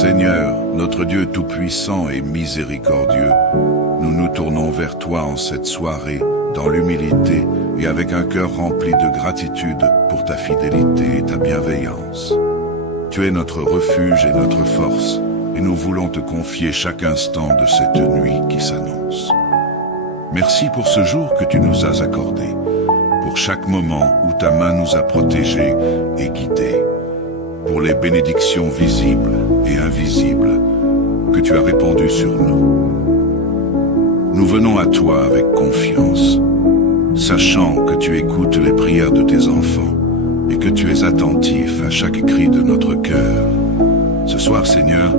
Seigneur, notre Dieu tout-puissant et miséricordieux, nous nous tournons vers toi en cette soirée, dans l'humilité et avec un cœur rempli de gratitude pour ta fidélité et ta bienveillance. Tu es notre refuge et notre force, et nous voulons te confier chaque instant de cette nuit qui s'annonce. Merci pour ce jour que tu nous as accordé, pour chaque moment où ta main nous a protégés et guidés, pour les bénédictions visibles et invisibles que tu as répandues sur nous. Nous venons à toi avec confiance, sachant que tu écoutes les prières de tes enfants et que tu es attentif à chaque cri de notre cœur. Ce soir, Seigneur,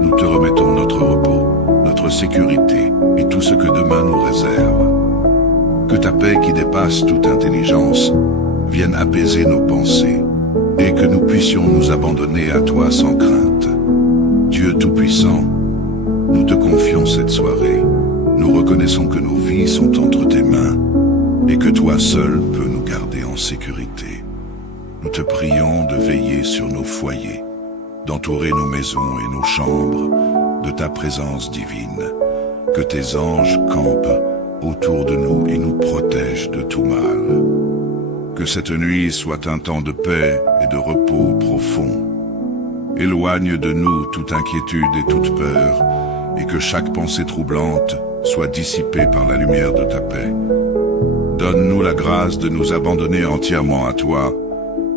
nous te remettons notre repos, notre sécurité et tout ce que demain nous réserve. Que ta paix qui dépasse toute intelligence vienne apaiser nos pensées et que nous puissions nous abandonner à toi sans crainte. Dieu Tout-Puissant, nous te confions cette soirée. Nous reconnaissons que nos vies sont entre tes mains et que toi seul peux nous garder en sécurité. Nous te prions de veiller sur nos foyers, d'entourer nos maisons et nos chambres de ta présence divine. Que tes anges campent autour de nous et nous protègent de tout mal. Que cette nuit soit un temps de paix et de repos profond. Éloigne de nous toute inquiétude et toute peur, et que chaque pensée troublante soit dissipée par la lumière de ta paix. Donne-nous la grâce de nous abandonner entièrement à toi,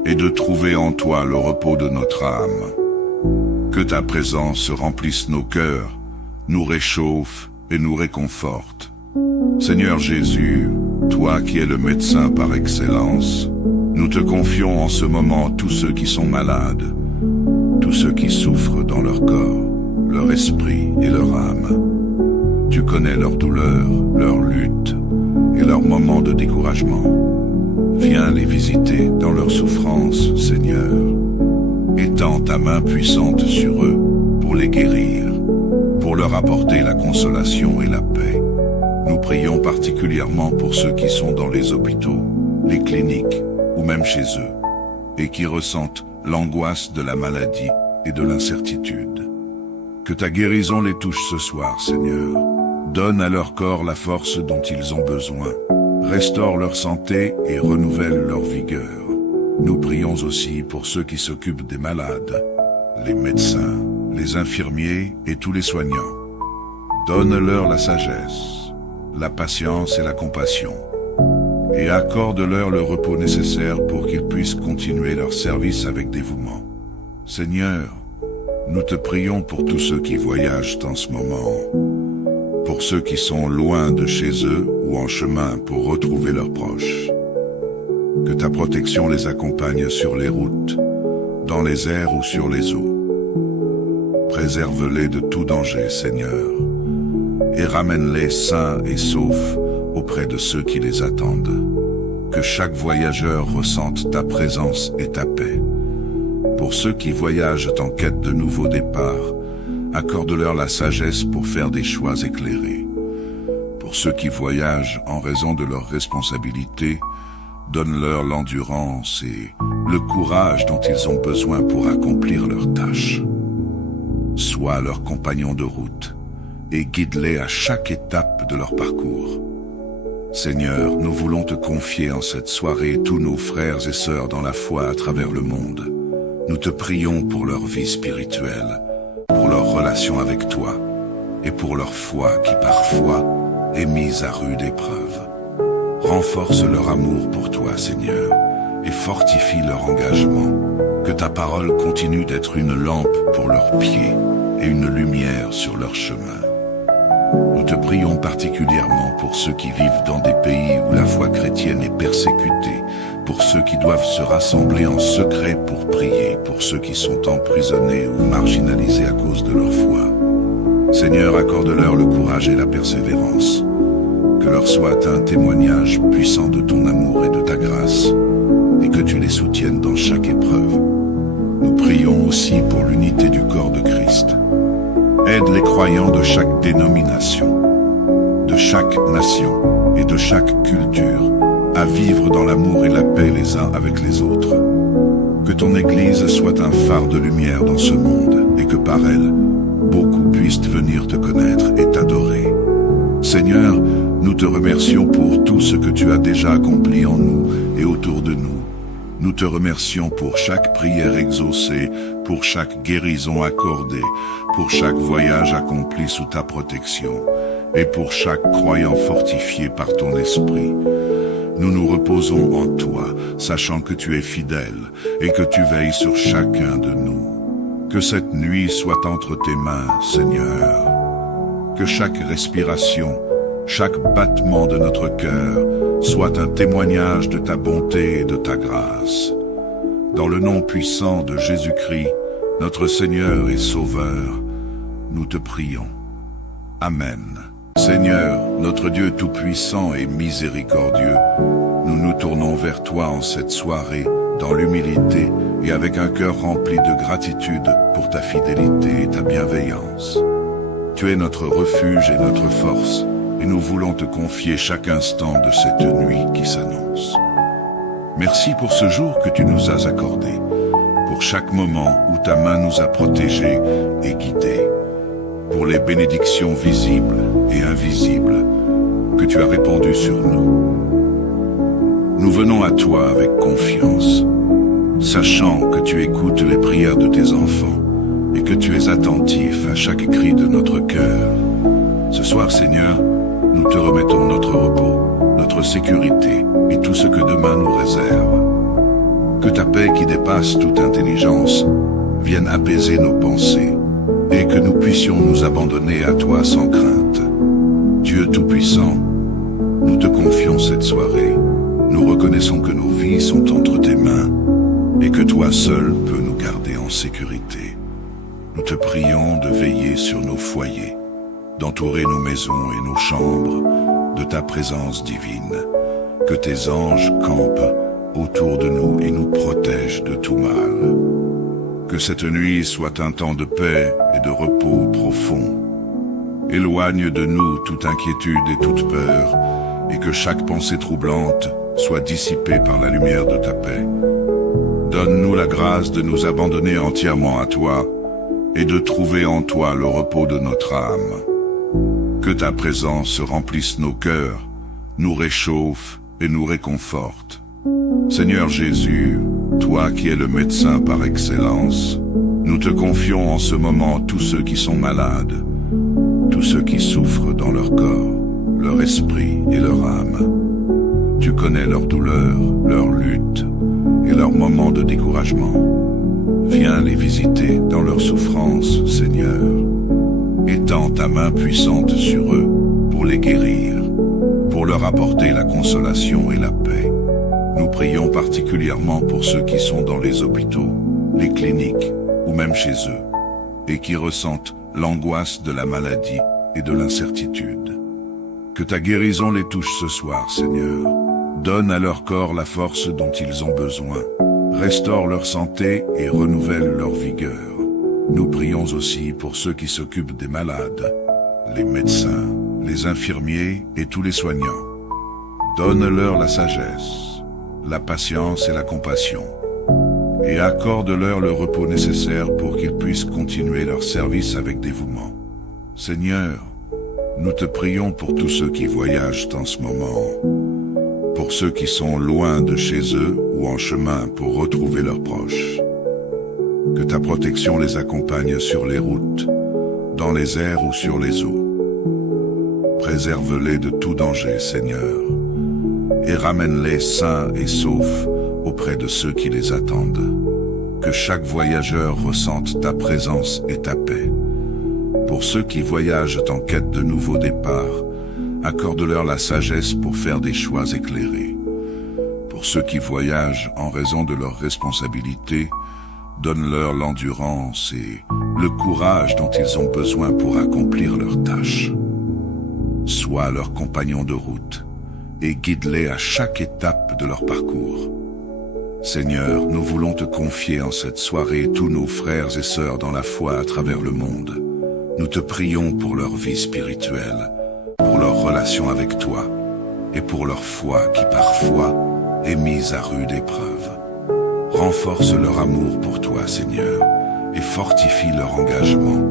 et de trouver en toi le repos de notre âme. Que ta présence remplisse nos cœurs, nous réchauffe et nous réconforte. Seigneur Jésus, toi qui es le médecin par excellence, nous te confions en ce moment tous ceux qui sont malades, tous ceux qui souffrent dans leur corps, leur esprit et leur âme. Tu connais leurs douleurs, leurs luttes et leurs moments de découragement. Viens les visiter dans leurs souffrances, Seigneur. Étends ta main puissante sur eux pour les guérir, pour leur apporter la consolation et la paix. Nous prions particulièrement pour ceux qui sont dans les hôpitaux, les cliniques ou même chez eux, et qui ressentent l'angoisse de la maladie et de l'incertitude. Que ta guérison les touche ce soir, Seigneur. Donne à leur corps la force dont ils ont besoin. Restaure leur santé et renouvelle leur vigueur. Nous prions aussi pour ceux qui s'occupent des malades, les médecins, les infirmiers et tous les soignants. Donne-leur la sagesse, la patience et la compassion, et accorde-leur le repos nécessaire pour qu'ils puissent continuer leur service avec dévouement. Seigneur, nous te prions pour tous ceux qui voyagent en ce moment, pour ceux qui sont loin de chez eux ou en chemin pour retrouver leurs proches. Que ta protection les accompagne sur les routes, dans les airs ou sur les eaux. Préserve-les de tout danger, Seigneur, et ramène-les sains et saufs auprès de ceux qui les attendent. Que chaque voyageur ressente ta présence et ta paix. Pour ceux qui voyagent en quête de nouveaux départs, accorde-leur la sagesse pour faire des choix éclairés. Pour ceux qui voyagent en raison de leurs responsabilités, donne-leur l'endurance et le courage dont ils ont besoin pour accomplir leurs tâches. Sois leur compagnon de route et guide-les à chaque étape de leur parcours. Seigneur, nous voulons te confier en cette soirée tous nos frères et sœurs dans la foi à travers le monde. Nous te prions pour leur vie spirituelle, pour leur relation avec toi et pour leur foi qui parfois est mise à rude épreuve. Renforce leur amour pour toi, Seigneur, et fortifie leur engagement. Que ta parole continue d'être une lampe pour leurs pieds et une lumière sur leur chemin. Nous te prions particulièrement pour ceux qui vivent dans des pays où la foi chrétienne est persécutée, pour ceux qui doivent se rassembler en secret pour prier, pour ceux qui sont emprisonnés ou marginalisés à cause de leur foi. Seigneur, accorde-leur le courage et la persévérance. Que leur soit un témoignage puissant de ton amour et de ta grâce, et que tu les soutiennes dans chaque épreuve. Nous prions aussi pour l'unité du corps de Christ. Aide les croyants de chaque dénomination, de chaque nation et de chaque culture à vivre dans l'amour et la paix les uns avec les autres. Que ton Église soit un phare de lumière dans ce monde et que par elle, beaucoup puissent venir te connaître et t'adorer. Seigneur, nous te remercions pour tout ce que tu as déjà accompli en nous et autour de nous. Nous te remercions pour chaque prière exaucée, pour chaque guérison accordée, pour chaque voyage accompli sous ta protection et pour chaque croyant fortifié par ton esprit. Nous nous reposons en toi, sachant que tu es fidèle et que tu veilles sur chacun de nous. Que cette nuit soit entre tes mains, Seigneur. Que chaque respiration, chaque battement de notre cœur soit un témoignage de ta bonté et de ta grâce. Dans le nom puissant de Jésus-Christ, notre Seigneur et Sauveur, nous te prions. Amen. Seigneur, notre Dieu tout-puissant et miséricordieux, nous nous tournons vers toi en cette soirée, dans l'humilité et avec un cœur rempli de gratitude pour ta fidélité et ta bienveillance. Tu es notre refuge et notre force, et nous voulons te confier chaque instant de cette nuit qui s'annonce. Merci pour ce jour que tu nous as accordé, pour chaque moment où ta main nous a protégés et guidés, pour les bénédictions visibles et invisibles que tu as répandues sur nous. Nous venons à toi avec confiance, sachant que tu écoutes les prières de tes enfants et que tu es attentif à chaque cri de notre cœur. Ce soir, Seigneur, nous te remettons notre repos, notre sécurité et tout ce que demain nous réserve. Que ta paix qui dépasse toute intelligence vienne apaiser nos pensées et que nous puissions nous abandonner à toi sans crainte. Dieu Tout-Puissant, nous te confions cette soirée. Nous reconnaissons que nos vies sont entre tes mains et que toi seul peux nous garder en sécurité. Nous te prions de veiller sur nos foyers, d'entourer nos maisons et nos chambres de ta présence divine. Que tes anges campent autour de nous et nous protègent de tout mal. Que cette nuit soit un temps de paix et de repos profond. Éloigne de nous toute inquiétude et toute peur, et que chaque pensée troublante soit dissipée par la lumière de ta paix. Donne-nous la grâce de nous abandonner entièrement à toi et de trouver en toi le repos de notre âme. Que ta présence remplisse nos cœurs, nous réchauffe et nous réconforte. Seigneur Jésus, toi qui es le médecin par excellence, nous te confions en ce moment tous ceux qui sont malades, tous ceux qui souffrent dans leur corps, leur esprit et leur âme. Tu connais leurs douleurs, leurs luttes et leurs moments de découragement. Viens les visiter dans leurs souffrances, Seigneur. Étends ta main puissante sur eux pour les guérir, pour leur apporter la consolation et la paix. Nous prions particulièrement pour ceux qui sont dans les hôpitaux, les cliniques ou même chez eux, et qui ressentent l'angoisse de la maladie et de l'incertitude. Que ta guérison les touche ce soir, Seigneur. Donne à leur corps la force dont ils ont besoin. Restaure leur santé et renouvelle leur vigueur. Nous prions aussi pour ceux qui s'occupent des malades, les médecins, les infirmiers et tous les soignants. Donne-leur la sagesse, la patience et la compassion, et accorde-leur le repos nécessaire pour qu'ils puissent continuer leur service avec dévouement. Seigneur, nous te prions pour tous ceux qui voyagent en ce moment, pour ceux qui sont loin de chez eux ou en chemin pour retrouver leurs proches. Que ta protection les accompagne sur les routes, dans les airs ou sur les eaux. Préserve-les de tout danger, Seigneur, et ramène-les sains et saufs auprès de ceux qui les attendent. Que chaque voyageur ressente ta présence et ta paix. Pour ceux qui voyagent en quête de nouveaux départs, accorde-leur la sagesse pour faire des choix éclairés. Pour ceux qui voyagent en raison de leurs responsabilités, donne-leur l'endurance et le courage dont ils ont besoin pour accomplir leurs tâches. Sois leur compagnon de route et guide-les à chaque étape de leur parcours. Seigneur, nous voulons te confier en cette soirée tous nos frères et sœurs dans la foi à travers le monde. Nous te prions pour leur vie spirituelle, pour leur relation avec toi et pour leur foi qui parfois est mise à rude épreuve. Renforce leur amour pour toi, Seigneur, et fortifie leur engagement.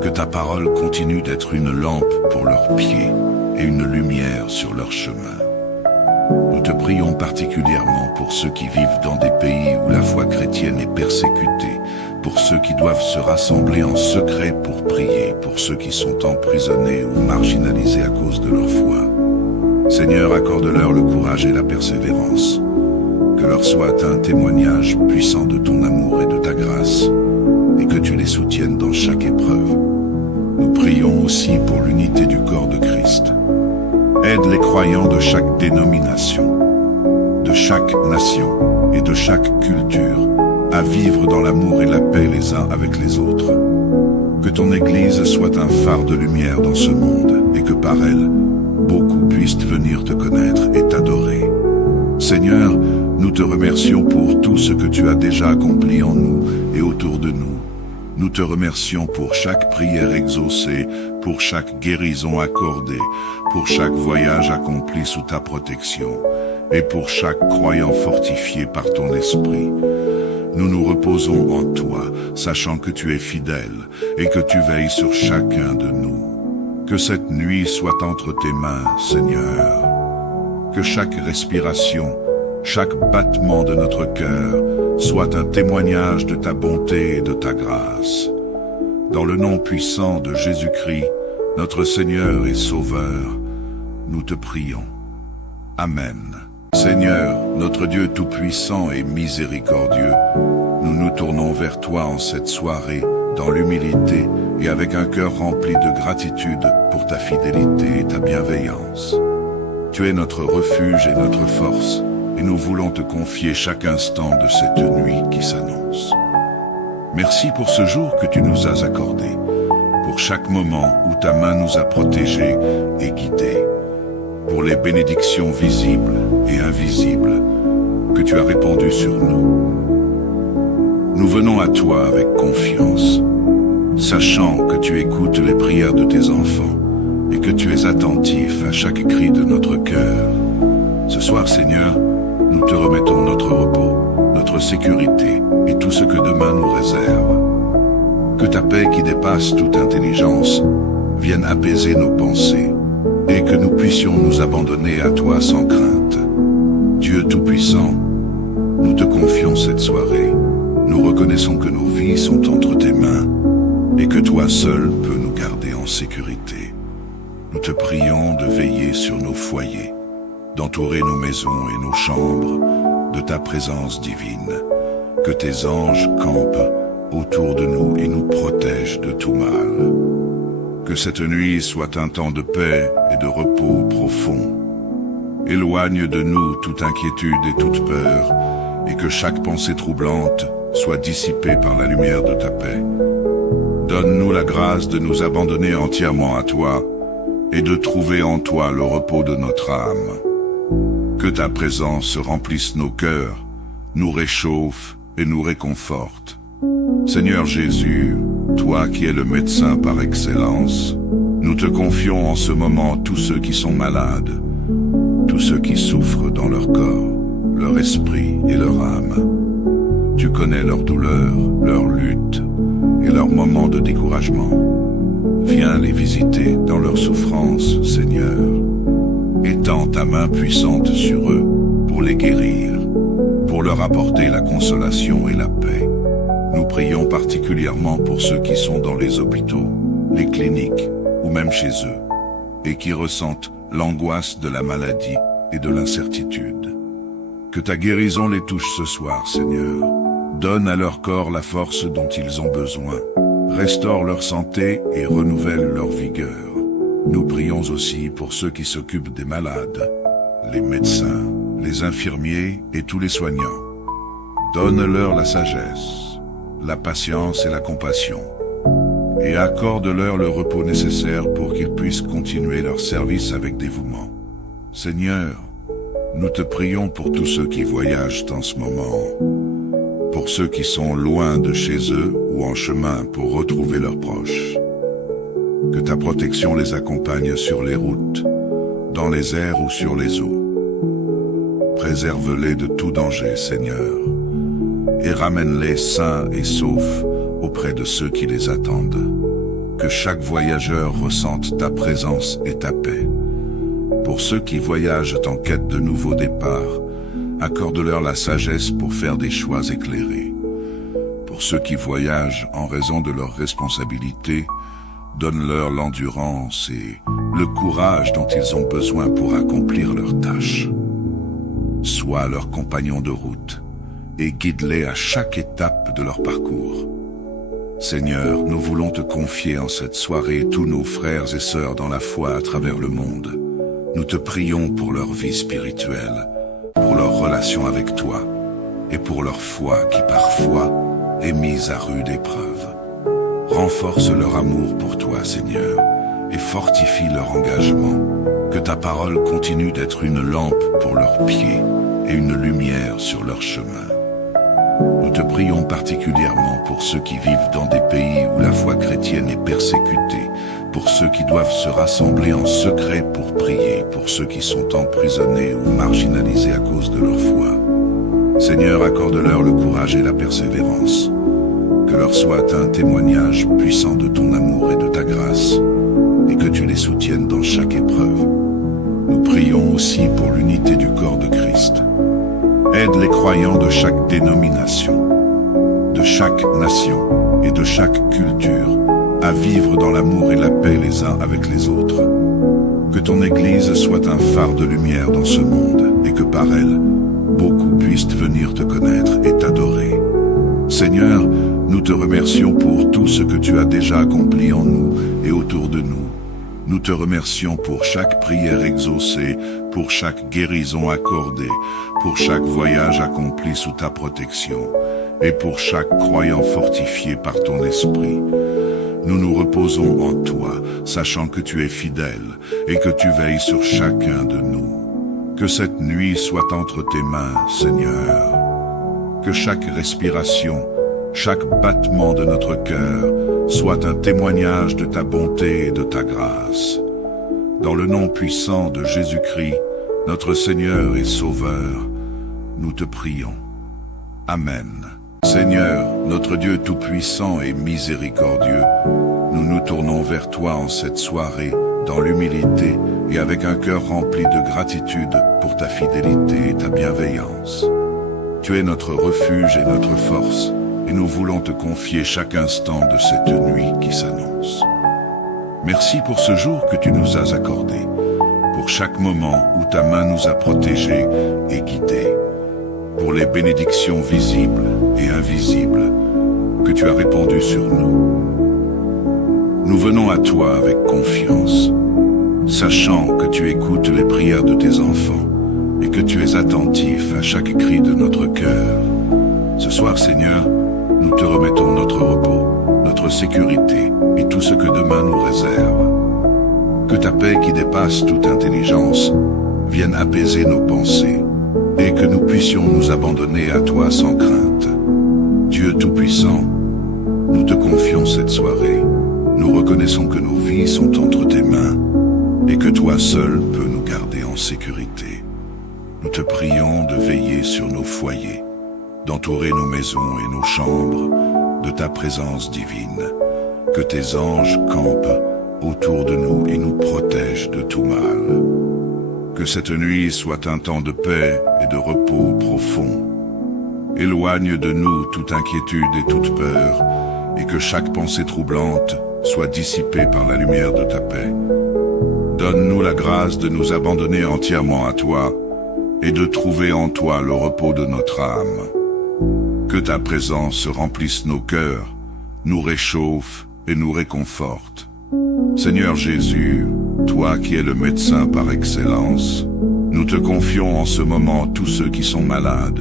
Que ta parole continue d'être une lampe pour leurs pieds et une lumière sur leur chemin. Nous te prions particulièrement pour ceux qui vivent dans des pays où la foi chrétienne est persécutée, pour ceux qui doivent se rassembler en secret pour prier, pour ceux qui sont emprisonnés ou marginalisés à cause de leur foi. Seigneur, accorde-leur le courage et la persévérance. Que leur soit un témoignage puissant de ton amour et de ta grâce, et que tu les soutiennes dans chaque épreuve. Nous prions aussi pour l'unité du corps de Christ. Aide les croyants de chaque dénomination, de chaque nation et de chaque culture à vivre dans l'amour et la paix les uns avec les autres. Que ton Église soit un phare de lumière dans ce monde et que par elle, beaucoup puissent venir te connaître et t'adorer. Seigneur, nous te remercions pour tout ce que tu as déjà accompli en nous et autour de nous. Nous te remercions pour chaque prière exaucée, pour chaque guérison accordée, pour chaque voyage accompli sous ta protection, et pour chaque croyant fortifié par ton esprit. Nous nous reposons en toi, sachant que tu es fidèle et que tu veilles sur chacun de nous. Que cette nuit soit entre tes mains, Seigneur. Que chaque respiration, chaque battement de notre cœur soit un témoignage de ta bonté et de ta grâce. Dans le nom puissant de Jésus-Christ, notre Seigneur et Sauveur, nous te prions. Amen. Seigneur, notre Dieu tout-puissant et miséricordieux, nous nous tournons vers toi en cette soirée, dans l'humilité et avec un cœur rempli de gratitude pour ta fidélité et ta bienveillance. Tu es notre refuge et notre force, et nous voulons te confier chaque instant de cette nuit qui s'annonce. Merci pour ce jour que tu nous as accordé, pour chaque moment où ta main nous a protégés et guidés, pour les bénédictions visibles et invisibles que tu as répandues sur nous. Nous venons à toi avec confiance, sachant que tu écoutes les prières de tes enfants et que tu es attentif à chaque cri de notre cœur. Ce soir, Seigneur, nous te remettons notre repos, notre sécurité et tout ce que demain nous réserve. Que ta paix qui dépasse toute intelligence vienne apaiser nos pensées et que nous puissions nous abandonner à toi sans crainte. Dieu Tout-Puissant, nous te confions cette soirée. Nous reconnaissons que nos vies sont entre tes mains et que toi seul peux nous garder en sécurité. Nous te prions de veiller sur nos foyers, d'entourer nos maisons et nos chambres de ta présence divine. Que tes anges campent autour de nous et nous protègent de tout mal. Que cette nuit soit un temps de paix et de repos profond. Éloigne de nous toute inquiétude et toute peur, et que chaque pensée troublante soit dissipée par la lumière de ta paix. Donne-nous la grâce de nous abandonner entièrement à toi, et de trouver en toi le repos de notre âme. Que ta présence remplisse nos cœurs, nous réchauffe et nous réconforte. Seigneur Jésus, toi qui es le médecin par excellence, nous te confions en ce moment tous ceux qui sont malades, tous ceux qui souffrent dans leur corps, leur esprit et leur âme. Tu connais leurs douleurs, leurs luttes et leurs moments de découragement. Viens les visiter dans leurs souffrances, Seigneur. Étends ta main puissante sur eux pour les guérir, pour leur apporter la consolation et la paix. Nous prions particulièrement pour ceux qui sont dans les hôpitaux, les cliniques ou même chez eux, et qui ressentent l'angoisse de la maladie et de l'incertitude. Que ta guérison les touche ce soir, Seigneur. Donne à leur corps la force dont ils ont besoin. Restaure leur santé et renouvelle leur vigueur. Nous prions aussi pour ceux qui s'occupent des malades, les médecins, les infirmiers et tous les soignants. Donne-leur la sagesse, la patience et la compassion, et accorde-leur le repos nécessaire pour qu'ils puissent continuer leur service avec dévouement. Seigneur, nous te prions pour tous ceux qui voyagent en ce moment, pour ceux qui sont loin de chez eux ou en chemin pour retrouver leurs proches. Que ta protection les accompagne sur les routes, dans les airs ou sur les eaux. Préserve-les de tout danger, Seigneur, et ramène-les sains et saufs auprès de ceux qui les attendent. Que chaque voyageur ressente ta présence et ta paix. Pour ceux qui voyagent en quête de nouveaux départs, accorde-leur la sagesse pour faire des choix éclairés. Pour ceux qui voyagent en raison de leurs responsabilités, donne-leur l'endurance et le courage dont ils ont besoin pour accomplir leurs tâches. Sois leur compagnon de route et guide-les à chaque étape de leur parcours. Seigneur, nous voulons te confier en cette soirée tous nos frères et sœurs dans la foi à travers le monde. Nous te prions pour leur vie spirituelle, pour leur relation avec toi et pour leur foi qui parfois est mise à rude épreuve. Renforce leur amour pour toi, Seigneur, et fortifie leur engagement. Que ta parole continue d'être une lampe pour leurs pieds et une lumière sur leur chemin. Nous te prions particulièrement pour ceux qui vivent dans des pays où la foi chrétienne est persécutée, pour ceux qui doivent se rassembler en secret pour prier, pour ceux qui sont emprisonnés ou marginalisés à cause de leur foi. Seigneur, accorde-leur le courage et la persévérance. Que leur soit un témoignage puissant de ton amour et de ta grâce, et que tu les soutiennes dans chaque épreuve. Nous prions aussi pour l'unité du corps de Christ. Aide les croyants de chaque dénomination, de chaque nation et de chaque culture à vivre dans l'amour et la paix les uns avec les autres. Que ton Église soit un phare de lumière dans ce monde et que par elle, beaucoup puissent venir te connaître et t'adorer. Seigneur, nous te remercions pour tout ce que tu as déjà accompli en nous et autour de nous. Nous te remercions pour chaque prière exaucée, pour chaque guérison accordée, pour chaque voyage accompli sous ta protection, et pour chaque croyant fortifié par ton esprit. Nous nous reposons en toi, sachant que tu es fidèle et que tu veilles sur chacun de nous. Que cette nuit soit entre tes mains, Seigneur. Que chaque respiration, chaque battement de notre cœur soit un témoignage de ta bonté et de ta grâce. Dans le nom puissant de Jésus-Christ, notre Seigneur et Sauveur, nous te prions. Amen. Seigneur, notre Dieu tout-puissant et miséricordieux, nous nous tournons vers toi en cette soirée, dans l'humilité et avec un cœur rempli de gratitude pour ta fidélité et ta bienveillance. Tu es notre refuge et notre force, et nous voulons te confier chaque instant de cette nuit qui s'annonce. Merci pour ce jour que tu nous as accordé, pour chaque moment où ta main nous a protégés et guidés, pour les bénédictions visibles et invisibles que tu as répandues sur nous. Nous venons à toi avec confiance, sachant que tu écoutes les prières de tes enfants et que tu es attentif à chaque cri de notre cœur. Ce soir, Seigneur, nous te remettons notre repos, notre sécurité et tout ce que demain nous réserve. Que ta paix qui dépasse toute intelligence vienne apaiser nos pensées et que nous puissions nous abandonner à toi sans crainte. Dieu Tout-Puissant, nous te confions cette soirée. Nous reconnaissons que nos vies sont entre tes mains et que toi seul peux nous garder en sécurité. Nous te prions de veiller sur nos foyers, d'entourer nos maisons et nos chambres de ta présence divine. Que tes anges campent autour de nous et nous protègent de tout mal. Que cette nuit soit un temps de paix et de repos profond. Éloigne de nous toute inquiétude et toute peur, et que chaque pensée troublante soit dissipée par la lumière de ta paix. Donne-nous la grâce de nous abandonner entièrement à toi, et de trouver en toi le repos de notre âme. Que ta présence remplisse nos cœurs, nous réchauffe et nous réconforte. Seigneur Jésus, toi qui es le médecin par excellence, nous te confions en ce moment tous ceux qui sont malades,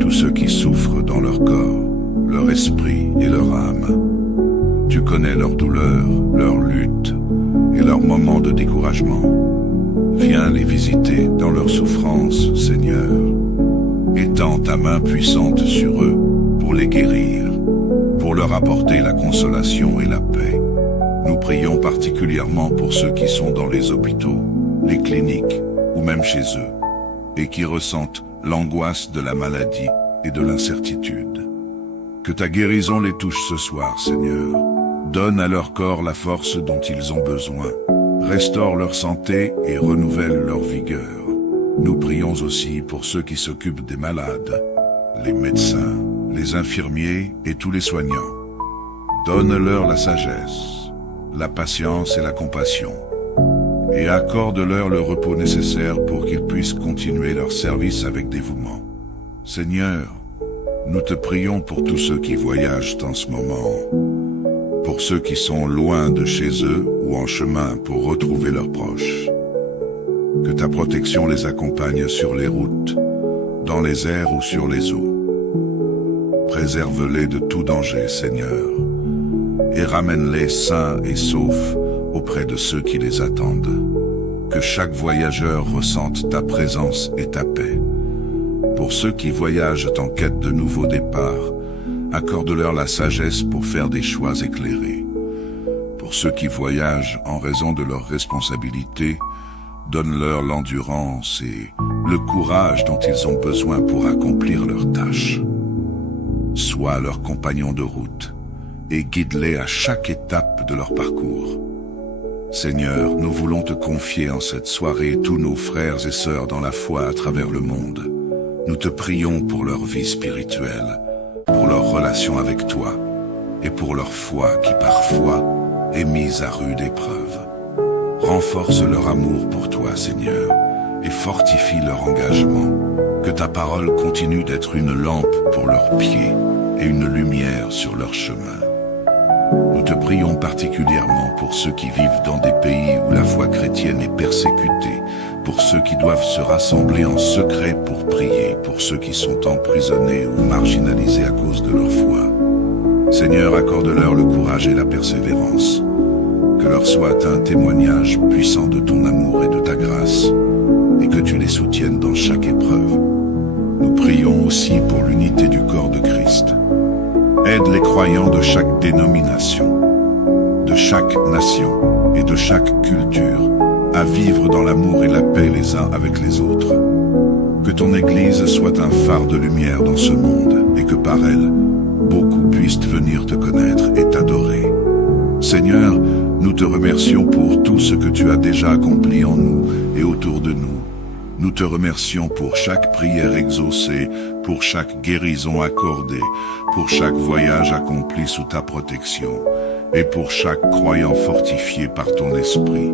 tous ceux qui souffrent dans leur corps, leur esprit et leur âme. Tu connais leurs douleurs, leurs luttes et leurs moments de découragement. Viens les visiter dans leurs souffrances, Seigneur. Étends ta main puissante sur eux pour les guérir, pour leur apporter la consolation et la paix. Nous prions particulièrement pour ceux qui sont dans les hôpitaux, les cliniques ou même chez eux, et qui ressentent l'angoisse de la maladie et de l'incertitude. Que ta guérison les touche ce soir, Seigneur. Donne à leur corps la force dont ils ont besoin. Restaure leur santé et renouvelle leur vigueur. Nous prions aussi pour ceux qui s'occupent des malades, les médecins, les infirmiers et tous les soignants. Donne-leur la sagesse, la patience et la compassion, et accorde-leur le repos nécessaire pour qu'ils puissent continuer leur service avec dévouement. Seigneur, nous te prions pour tous ceux qui voyagent en ce moment, pour ceux qui sont loin de chez eux ou en chemin pour retrouver leurs proches. Que ta protection les accompagne sur les routes, dans les airs ou sur les eaux. Préserve-les de tout danger, Seigneur, et ramène-les sains et saufs auprès de ceux qui les attendent. Que chaque voyageur ressente ta présence et ta paix. Pour ceux qui voyagent en quête de nouveaux départs, accorde-leur la sagesse pour faire des choix éclairés. Pour ceux qui voyagent en raison de leurs responsabilités, donne-leur l'endurance et le courage dont ils ont besoin pour accomplir leurs tâches. Sois leur compagnon de route et guide-les à chaque étape de leur parcours. Seigneur, nous voulons te confier en cette soirée tous nos frères et sœurs dans la foi à travers le monde. Nous te prions pour leur vie spirituelle, pour leur relation avec toi et pour leur foi qui parfois est mise à rude épreuve. Renforce leur amour pour toi, Seigneur, et fortifie leur engagement. Que ta parole continue d'être une lampe pour leurs pieds et une lumière sur leur chemin. Nous te prions particulièrement pour ceux qui vivent dans des pays où la foi chrétienne est persécutée, pour ceux qui doivent se rassembler en secret pour prier, pour ceux qui sont emprisonnés ou marginalisés à cause de leur foi. Seigneur, accorde-leur le courage et la persévérance. Que leur soit un témoignage puissant de ton amour et de ta grâce, et que tu les soutiennes dans chaque épreuve. Nous prions aussi pour l'unité du corps de Christ. Aide les croyants de chaque dénomination, de chaque nation et de chaque culture à vivre dans l'amour et la paix les uns avec les autres. Que ton Église soit un phare de lumière dans ce monde et que par elle, beaucoup puissent venir te connaître et t'adorer. Seigneur, nous te remercions pour tout ce que tu as déjà accompli en nous et autour de nous. Nous te remercions pour chaque prière exaucée, pour chaque guérison accordée, pour chaque voyage accompli sous ta protection, et pour chaque croyant fortifié par ton esprit.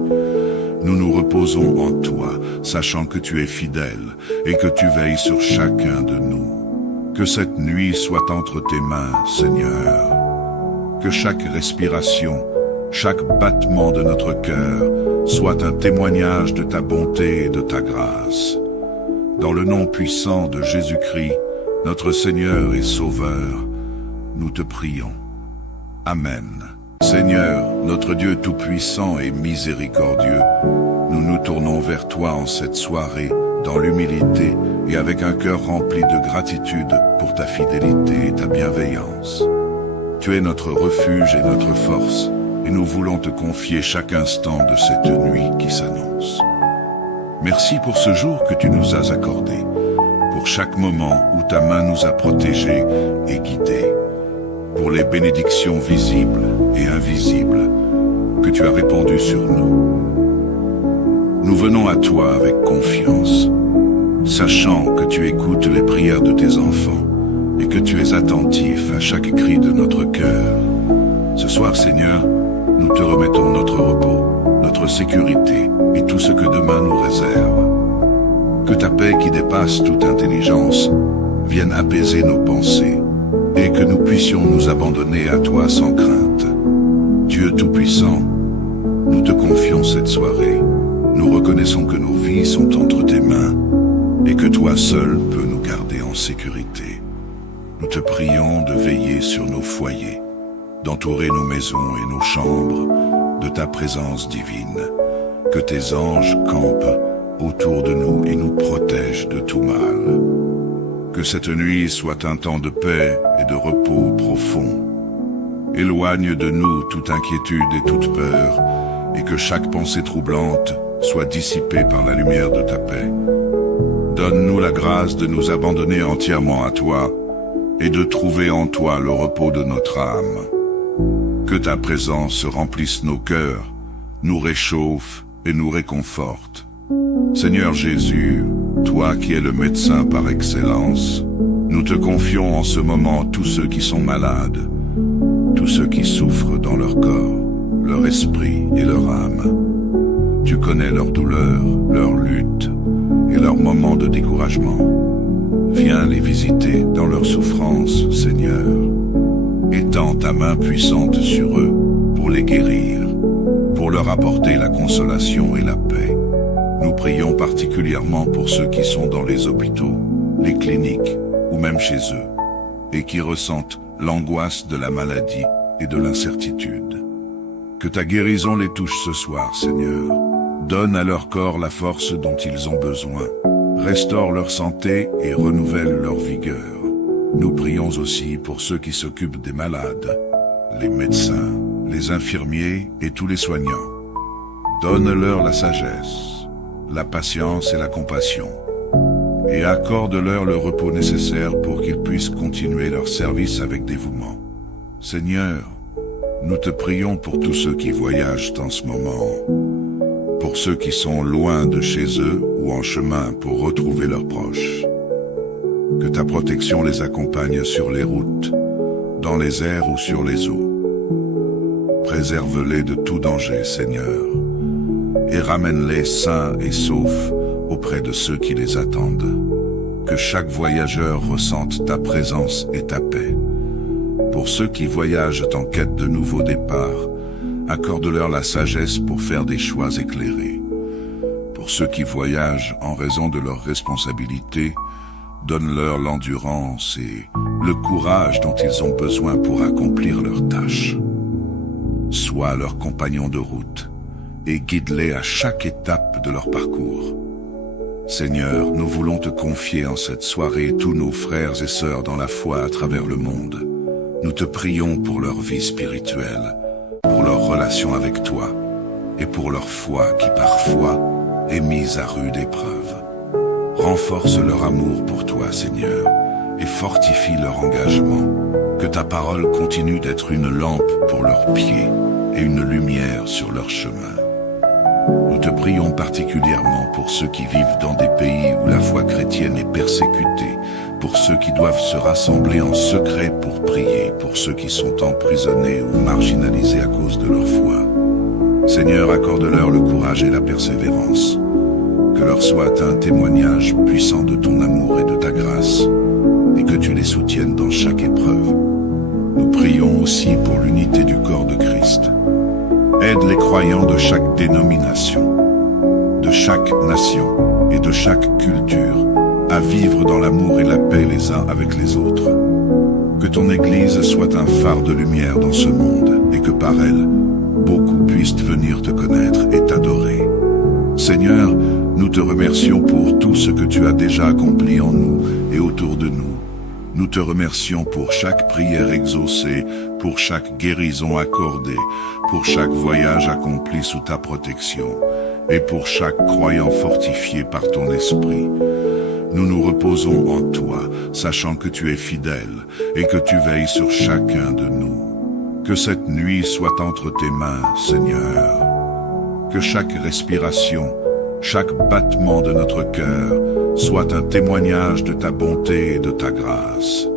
Nous nous reposons en toi, sachant que tu es fidèle et que tu veilles sur chacun de nous. Que cette nuit soit entre tes mains, Seigneur. Que chaque respiration, chaque battement de notre cœur soit un témoignage de ta bonté et de ta grâce. Dans le nom puissant de Jésus-Christ, notre Seigneur et Sauveur, nous te prions. Amen. Seigneur, notre Dieu tout-puissant et miséricordieux, nous nous tournons vers toi en cette soirée, dans l'humilité et avec un cœur rempli de gratitude pour ta fidélité et ta bienveillance. Tu es notre refuge et notre force, et nous voulons te confier chaque instant de cette nuit qui s'annonce. Merci pour ce jour que tu nous as accordé, pour chaque moment où ta main nous a protégés et guidés, pour les bénédictions visibles et invisibles que tu as répandues sur nous. Nous venons à toi avec confiance, sachant que tu écoutes les prières de tes enfants et que tu es attentif à chaque cri de notre cœur. Ce soir, Seigneur, nous te remettons notre repos, notre sécurité et tout ce que demain nous réserve. Que ta paix qui dépasse toute intelligence vienne apaiser nos pensées et que nous puissions nous abandonner à toi sans crainte. Dieu Tout-Puissant, nous te confions cette soirée. Nous reconnaissons que nos vies sont entre tes mains et que toi seul peux nous garder en sécurité. Nous te prions de veiller sur nos foyers, d'entourer nos maisons et nos chambres de ta présence divine. Que tes anges campent autour de nous et nous protègent de tout mal. Que cette nuit soit un temps de paix et de repos profond. Éloigne de nous toute inquiétude et toute peur, et que chaque pensée troublante soit dissipée par la lumière de ta paix. Donne-nous la grâce de nous abandonner entièrement à toi et de trouver en toi le repos de notre âme. Que ta présence remplisse nos cœurs, nous réchauffe et nous réconforte. Seigneur Jésus, toi qui es le médecin par excellence, nous te confions en ce moment tous ceux qui sont malades, tous ceux qui souffrent dans leur corps, leur esprit et leur âme. Tu connais leurs douleurs, leurs luttes et leurs moments de découragement. Viens les visiter dans leurs souffrances, Seigneur. Étends ta main puissante sur eux pour les guérir, pour leur apporter la consolation et la paix. Nous prions particulièrement pour ceux qui sont dans les hôpitaux, les cliniques ou même chez eux, et qui ressentent l'angoisse de la maladie et de l'incertitude. Que ta guérison les touche ce soir, Seigneur. Donne à leur corps la force dont ils ont besoin. Restaure leur santé et renouvelle leur vigueur. Nous prions aussi pour ceux qui s'occupent des malades, les médecins, les infirmiers et tous les soignants. Donne-leur la sagesse, la patience et la compassion, et accorde-leur le repos nécessaire pour qu'ils puissent continuer leur service avec dévouement. Seigneur, nous te prions pour tous ceux qui voyagent en ce moment, pour ceux qui sont loin de chez eux ou en chemin pour retrouver leurs proches. Que ta protection les accompagne sur les routes, dans les airs ou sur les eaux. Préserve-les de tout danger, Seigneur, et ramène-les sains et saufs auprès de ceux qui les attendent. Que chaque voyageur ressente ta présence et ta paix. Pour ceux qui voyagent en quête de nouveaux départs, accorde-leur la sagesse pour faire des choix éclairés. Pour ceux qui voyagent en raison de leurs responsabilités, donne-leur l'endurance et le courage dont ils ont besoin pour accomplir leurs tâches. Sois leur compagnon de route et guide-les à chaque étape de leur parcours. Seigneur, nous voulons te confier en cette soirée tous nos frères et sœurs dans la foi à travers le monde. Nous te prions pour leur vie spirituelle, pour leur relation avec toi et pour leur foi qui parfois est mise à rude épreuve. Renforce leur amour pour toi, Seigneur, et fortifie leur engagement. Que ta parole continue d'être une lampe pour leurs pieds et une lumière sur leur chemin. Nous te prions particulièrement pour ceux qui vivent dans des pays où la foi chrétienne est persécutée, pour ceux qui doivent se rassembler en secret pour prier, pour ceux qui sont emprisonnés ou marginalisés à cause de leur foi. Seigneur, accorde-leur le courage et la persévérance. Que leur soit un témoignage puissant de ton amour et de ta grâce, et que tu les soutiennes dans chaque épreuve. Nous prions aussi pour l'unité du corps de Christ. Aide les croyants de chaque dénomination, de chaque nation et de chaque culture à vivre dans l'amour et la paix les uns avec les autres. Que ton Église soit un phare de lumière dans ce monde et que par elle, beaucoup puissent venir te connaître et t'adorer. Seigneur, nous te remercions pour tout ce que tu as déjà accompli en nous et autour de nous. Nous te remercions pour chaque prière exaucée, pour chaque guérison accordée, pour chaque voyage accompli sous ta protection, et pour chaque croyant fortifié par ton esprit. Nous nous reposons en toi, sachant que tu es fidèle et que tu veilles sur chacun de nous. Que cette nuit soit entre tes mains, Seigneur. Que chaque respiration, chaque battement de notre cœur soit un témoignage de ta bonté et de ta grâce.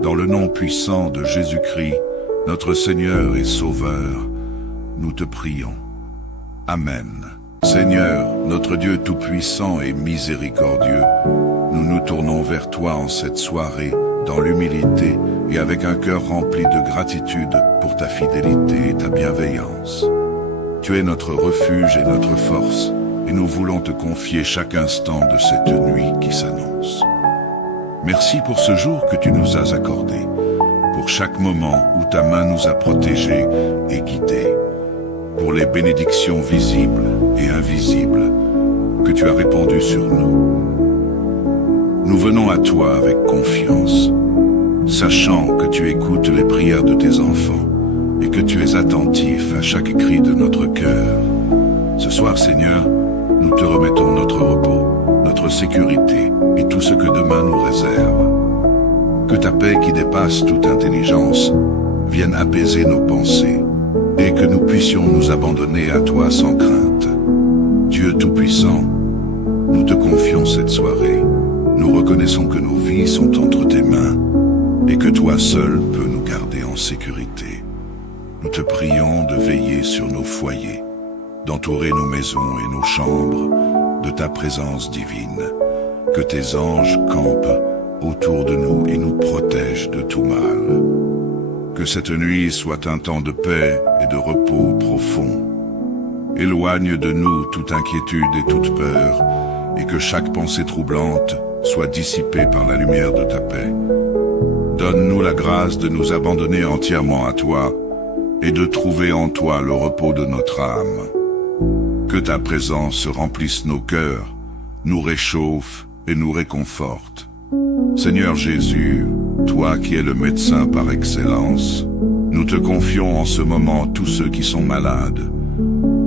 Dans le nom puissant de Jésus-Christ, notre Seigneur et Sauveur, nous te prions. Amen. Seigneur, notre Dieu tout-puissant et miséricordieux, nous nous tournons vers toi en cette soirée, dans l'humilité et avec un cœur rempli de gratitude pour ta fidélité et ta bienveillance. Tu es notre refuge et notre force, et nous voulons te confier chaque instant de cette nuit qui s'annonce. Merci pour ce jour que tu nous as accordé, pour chaque moment où ta main nous a protégés et guidés, pour les bénédictions visibles et invisibles que tu as répandues sur nous. Nous venons à toi avec confiance, sachant que tu écoutes les prières de tes enfants et que tu es attentif à chaque cri de notre cœur. Ce soir, Seigneur, nous te remettons notre repos, notre sécurité et tout ce que demain nous réserve. Que ta paix qui dépasse toute intelligence vienne apaiser nos pensées et que nous puissions nous abandonner à toi sans crainte. Dieu Tout-Puissant, nous te confions cette soirée. Nous reconnaissons que nos vies sont entre tes mains et que toi seul peux nous garder en sécurité. Nous te prions de veiller sur nos foyers, d'entourer nos maisons et nos chambres de ta présence divine. Que tes anges campent autour de nous et nous protègent de tout mal. Que cette nuit soit un temps de paix et de repos profond. Éloigne de nous toute inquiétude et toute peur, et que chaque pensée troublante soit dissipée par la lumière de ta paix. Donne-nous la grâce de nous abandonner entièrement à toi, et de trouver en toi le repos de notre âme. Que ta présence remplisse nos cœurs, nous réchauffe et nous réconforte. Seigneur Jésus, toi qui es le médecin par excellence, nous te confions en ce moment tous ceux qui sont malades,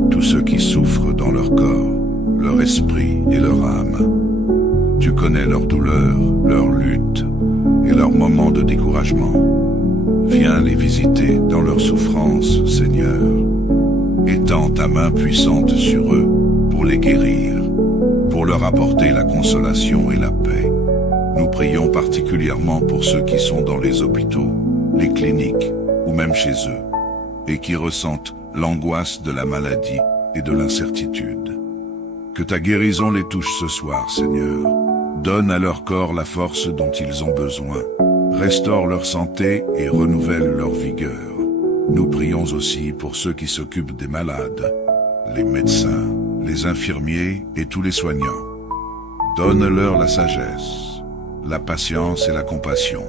tous ceux qui souffrent dans leur corps, leur esprit et leur âme. Tu connais leurs douleurs, leurs luttes et leurs moments de découragement. Viens les visiter dans leur souffrance, Seigneur. Étends ta main puissante sur eux pour les guérir, pour leur apporter la consolation et la paix. Nous prions particulièrement pour ceux qui sont dans les hôpitaux, les cliniques ou même chez eux, et qui ressentent l'angoisse de la maladie et de l'incertitude. Que ta guérison les touche ce soir, Seigneur. Donne à leur corps la force dont ils ont besoin. Restaure leur santé et renouvelle leur vigueur. Nous prions aussi pour ceux qui s'occupent des malades, les médecins, les infirmiers et tous les soignants. Donne-leur la sagesse, la patience et la compassion,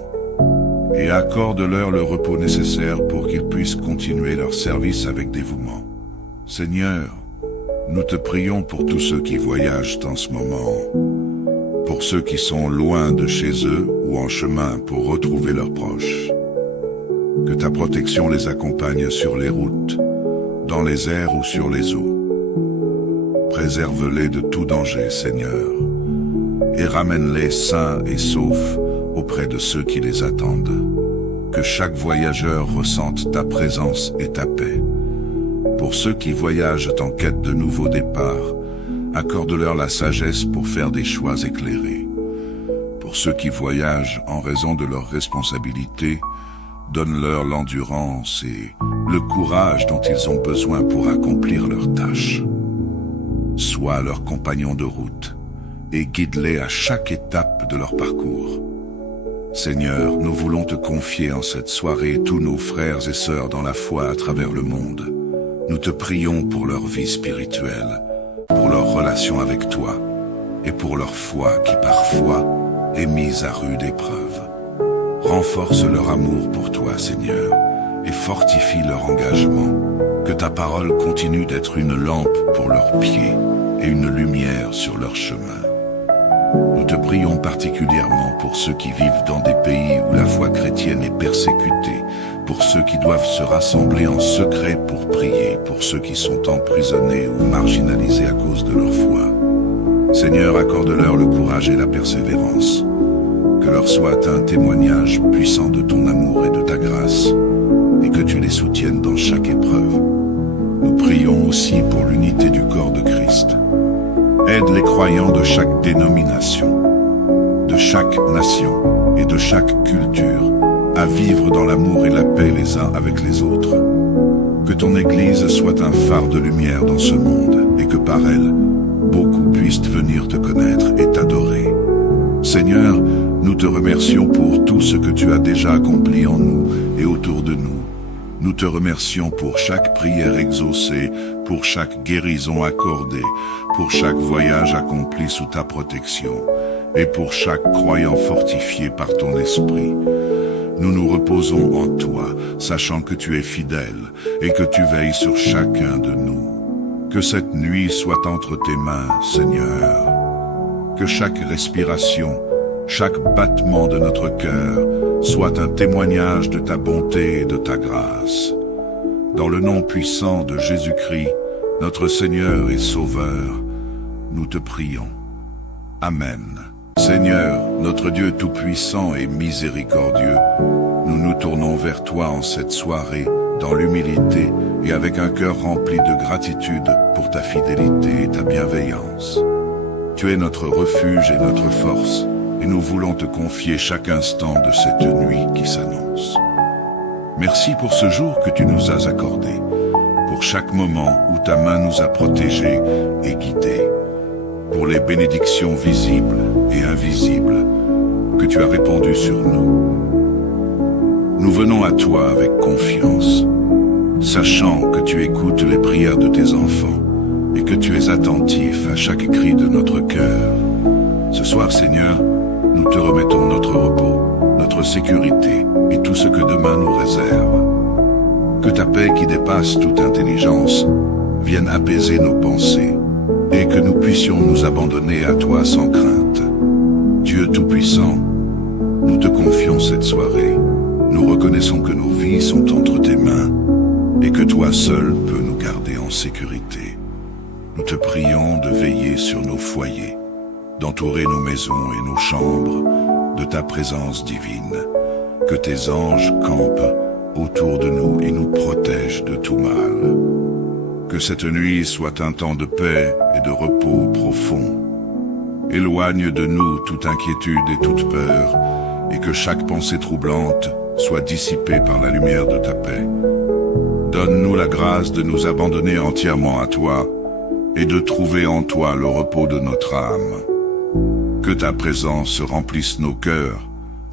et accorde-leur le repos nécessaire pour qu'ils puissent continuer leur service avec dévouement. Seigneur, nous te prions pour tous ceux qui voyagent en ce moment, pour ceux qui sont loin de chez eux ou en chemin pour retrouver leurs proches. Que ta protection les accompagne sur les routes, dans les airs ou sur les eaux. Préserve-les de tout danger, Seigneur, et ramène-les sains et saufs auprès de ceux qui les attendent. Que chaque voyageur ressente ta présence et ta paix. Pour ceux qui voyagent en quête de nouveaux départs, accorde-leur la sagesse pour faire des choix éclairés. Pour ceux qui voyagent en raison de leurs responsabilités, donne-leur l'endurance et le courage dont ils ont besoin pour accomplir leurs tâches. Sois leur compagnon de route et guide-les à chaque étape de leur parcours. Seigneur, nous voulons te confier en cette soirée tous nos frères et sœurs dans la foi à travers le monde. Nous te prions pour leur vie spirituelle, pour leur relation avec toi et pour leur foi qui parfois est mise à rude épreuve. Renforce leur amour pour toi, Seigneur, et fortifie leur engagement. Que ta parole continue d'être une lampe pour leurs pieds et une lumière sur leur chemin. Nous te prions particulièrement pour ceux qui vivent dans des pays où la foi chrétienne est persécutée, pour ceux qui doivent se rassembler en secret pour prier, pour ceux qui sont emprisonnés ou marginalisés à cause de leur foi. Seigneur, accorde-leur le courage et la persévérance. Que leur soit un témoignage puissant de ton amour et de ta grâce, et que tu les soutiennes dans chaque épreuve. Nous prions aussi pour l'unité du corps de Christ. Aide les croyants de chaque dénomination, de chaque nation et de chaque culture à vivre dans l'amour et la paix les uns avec les autres. Que ton Église soit un phare de lumière dans ce monde et que par elle, beaucoup puissent venir te connaître et t'adorer. Seigneur, nous te remercions pour tout ce que tu as déjà accompli en nous et autour de nous. Nous te remercions pour chaque prière exaucée, pour chaque guérison accordée, pour chaque voyage accompli sous ta protection, et pour chaque croyant fortifié par ton esprit. Nous nous reposons en toi, sachant que tu es fidèle et que tu veilles sur chacun de nous. Que cette nuit soit entre tes mains, Seigneur. Que chaque respiration, chaque battement de notre cœur soit un témoignage de ta bonté et de ta grâce. Dans le nom puissant de Jésus-Christ, notre Seigneur et Sauveur, nous te prions. Amen. Seigneur, notre Dieu tout-puissant et miséricordieux, nous nous tournons vers toi en cette soirée, dans l'humilité et avec un cœur rempli de gratitude pour ta fidélité et ta bienveillance. Tu es notre refuge et notre force, et nous voulons te confier chaque instant de cette nuit qui s'annonce. Merci pour ce jour que tu nous as accordé, pour chaque moment où ta main nous a protégés et guidés, pour les bénédictions visibles et invisibles que tu as répandues sur nous. Nous venons à toi avec confiance, sachant que tu écoutes les prières de tes enfants et que tu es attentif à chaque cri de notre cœur. Ce soir, Seigneur, nous te remettons notre repos, notre sécurité et tout ce que demain nous réserve. Que ta paix qui dépasse toute intelligence vienne apaiser nos pensées et que nous puissions nous abandonner à toi sans crainte. Dieu Tout-Puissant, nous te confions cette soirée. Nous reconnaissons que nos vies sont entre tes mains et que toi seul peux nous garder en sécurité. Nous te prions de veiller sur nos foyers, d'entourer nos maisons et nos chambres de ta présence divine. Que tes anges campent autour de nous et nous protègent de tout mal. Que cette nuit soit un temps de paix et de repos profond. Éloigne de nous toute inquiétude et toute peur, et que chaque pensée troublante soit dissipée par la lumière de ta paix. Donne-nous la grâce de nous abandonner entièrement à toi, et de trouver en toi le repos de notre âme. Que ta présence remplisse nos cœurs,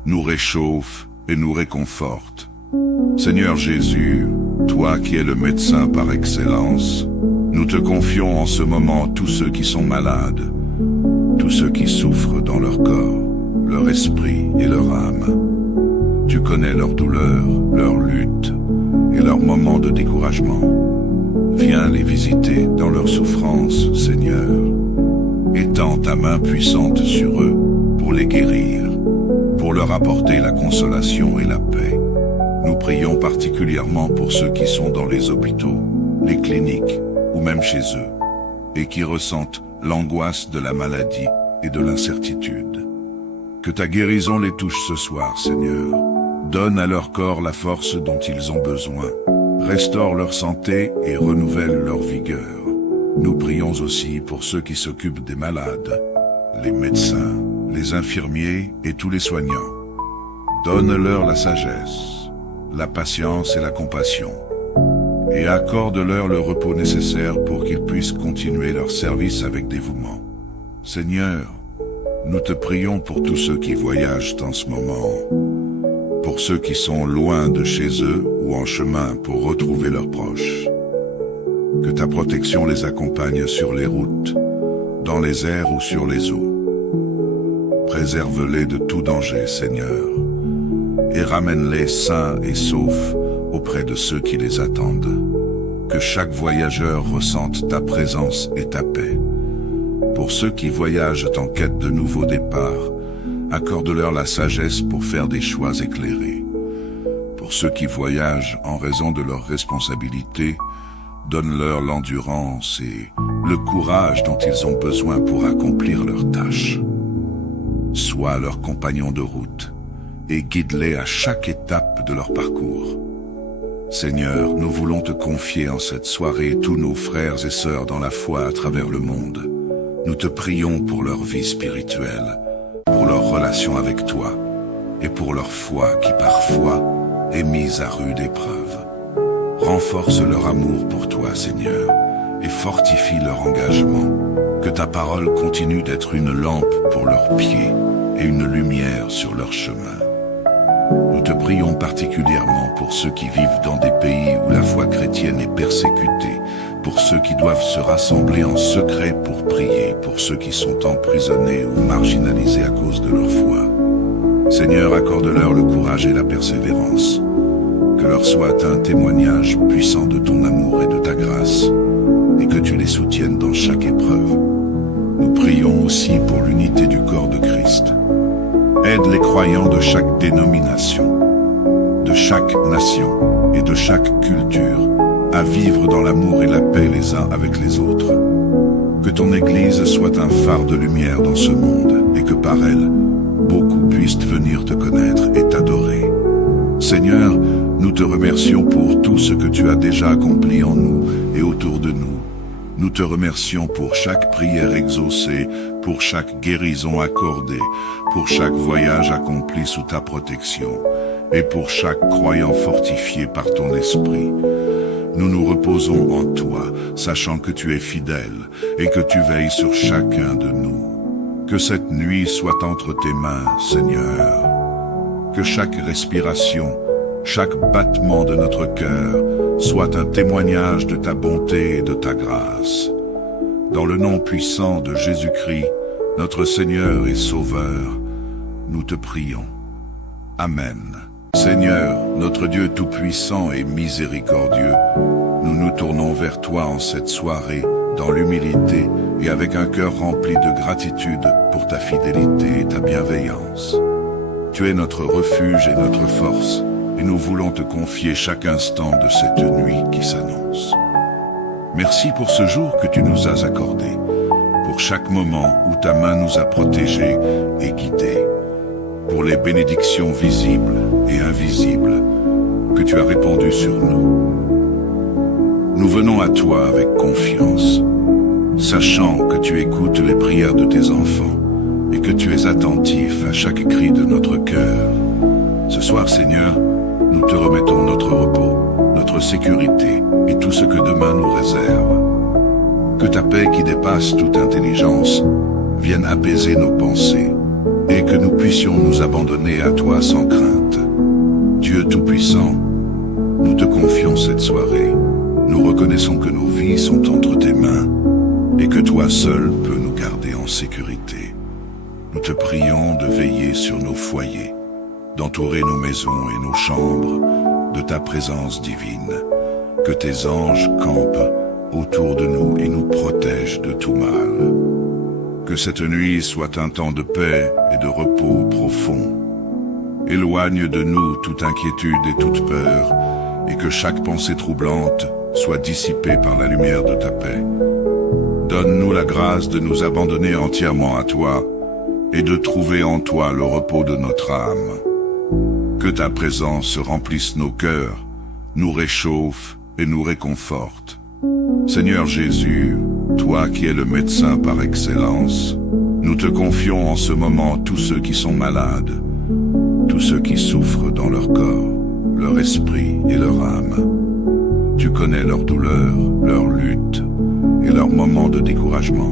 nous réchauffe et nous réconforte. Seigneur Jésus, toi qui es le médecin par excellence, nous te confions en ce moment tous ceux qui sont malades, tous ceux qui souffrent dans leur corps, leur esprit et leur âme. Tu connais leurs douleurs, leurs luttes et leurs moments de découragement. Viens les visiter dans leurs souffrances, Seigneur. Étends ta main puissante sur eux pour les guérir, pour leur apporter la consolation et la paix. Nous prions particulièrement pour ceux qui sont dans les hôpitaux, les cliniques ou même chez eux, et qui ressentent l'angoisse de la maladie et de l'incertitude. Que ta guérison les touche ce soir, Seigneur. Donne à leur corps la force dont ils ont besoin. Restaure leur santé et renouvelle leur vigueur. Nous prions aussi pour ceux qui s'occupent des malades, les médecins, les infirmiers et tous les soignants. Donne-leur la sagesse, la patience et la compassion, et accorde-leur le repos nécessaire pour qu'ils puissent continuer leur service avec dévouement. Seigneur, nous te prions pour tous ceux qui voyagent en ce moment, pour ceux qui sont loin de chez eux ou en chemin pour retrouver leurs proches. Que ta protection les accompagne sur les routes, dans les airs ou sur les eaux. Préserve-les de tout danger, Seigneur, et ramène-les sains et saufs auprès de ceux qui les attendent. Que chaque voyageur ressente ta présence et ta paix. Pour ceux qui voyagent en quête de nouveaux départs, accorde-leur la sagesse pour faire des choix éclairés. Pour ceux qui voyagent en raison de leurs responsabilités, donne-leur l'endurance et le courage dont ils ont besoin pour accomplir leurs tâches. Sois leur compagnon de route et guide-les à chaque étape de leur parcours. Seigneur, nous voulons te confier en cette soirée tous nos frères et sœurs dans la foi à travers le monde. Nous te prions pour leur vie spirituelle, pour leur relation avec toi et pour leur foi qui parfois est mise à rude épreuve. Renforce leur amour pour toi, Seigneur, et fortifie leur engagement. Que ta parole continue d'être une lampe pour leurs pieds et une lumière sur leur chemin. Nous te prions particulièrement pour ceux qui vivent dans des pays où la foi chrétienne est persécutée, pour ceux qui doivent se rassembler en secret pour prier, pour ceux qui sont emprisonnés ou marginalisés à cause de leur foi. Seigneur, accorde-leur le courage et la persévérance. Que leur soit un témoignage puissant de ton amour et de ta grâce, et que tu les soutiennes dans chaque épreuve. Nous prions aussi pour l'unité du corps de Christ. Aide les croyants de chaque dénomination, de chaque nation et de chaque culture à vivre dans l'amour et la paix les uns avec les autres. Que ton Église soit un phare de lumière dans ce monde et que par elle, beaucoup puissent venir te connaître et t'adorer. Seigneur, nous te remercions pour tout ce que tu as déjà accompli en nous et autour de nous. Nous te remercions pour chaque prière exaucée, pour chaque guérison accordée, pour chaque voyage accompli sous ta protection et pour chaque croyant fortifié par ton esprit. Nous nous reposons en toi, sachant que tu es fidèle et que tu veilles sur chacun de nous. Que cette nuit soit entre tes mains, Seigneur. Que chaque respiration, chaque battement de notre cœur soit un témoignage de ta bonté et de ta grâce. Dans le nom puissant de Jésus-Christ, notre Seigneur et Sauveur, nous te prions. Amen. Seigneur, notre Dieu tout-puissant et miséricordieux, nous nous tournons vers toi en cette soirée, dans l'humilité et avec un cœur rempli de gratitude pour ta fidélité et ta bienveillance. Tu es notre refuge et notre force, et nous voulons te confier chaque instant de cette nuit qui s'annonce. Merci pour ce jour que tu nous as accordé, pour chaque moment où ta main nous a protégés et guidés, pour les bénédictions visibles et invisibles que tu as répandues sur nous. Nous venons à toi avec confiance, sachant que tu écoutes les prières de tes enfants et que tu es attentif à chaque cri de notre cœur. Ce soir, Seigneur, nous te remettons notre repos, notre sécurité et tout ce que demain nous réserve. Que ta paix qui dépasse toute intelligence vienne apaiser nos pensées et que nous puissions nous abandonner à toi sans crainte. Dieu Tout-Puissant, nous te confions cette soirée. Nous reconnaissons que nos vies sont entre tes mains et que toi seul peux nous garder en sécurité. Nous te prions de veiller sur nos foyers, d'entourer nos maisons et nos chambres de ta présence divine. Que tes anges campent autour de nous et nous protègent de tout mal. Que cette nuit soit un temps de paix et de repos profond. Éloigne de nous toute inquiétude et toute peur, et que chaque pensée troublante soit dissipée par la lumière de ta paix. Donne-nous la grâce de nous abandonner entièrement à toi et de trouver en toi le repos de notre âme. Que ta présence remplisse nos cœurs, nous réchauffe et nous réconforte. Seigneur Jésus, toi qui es le médecin par excellence, nous te confions en ce moment tous ceux qui sont malades, tous ceux qui souffrent dans leur corps, leur esprit et leur âme. Tu connais leurs douleurs, leurs luttes et leurs moments de découragement.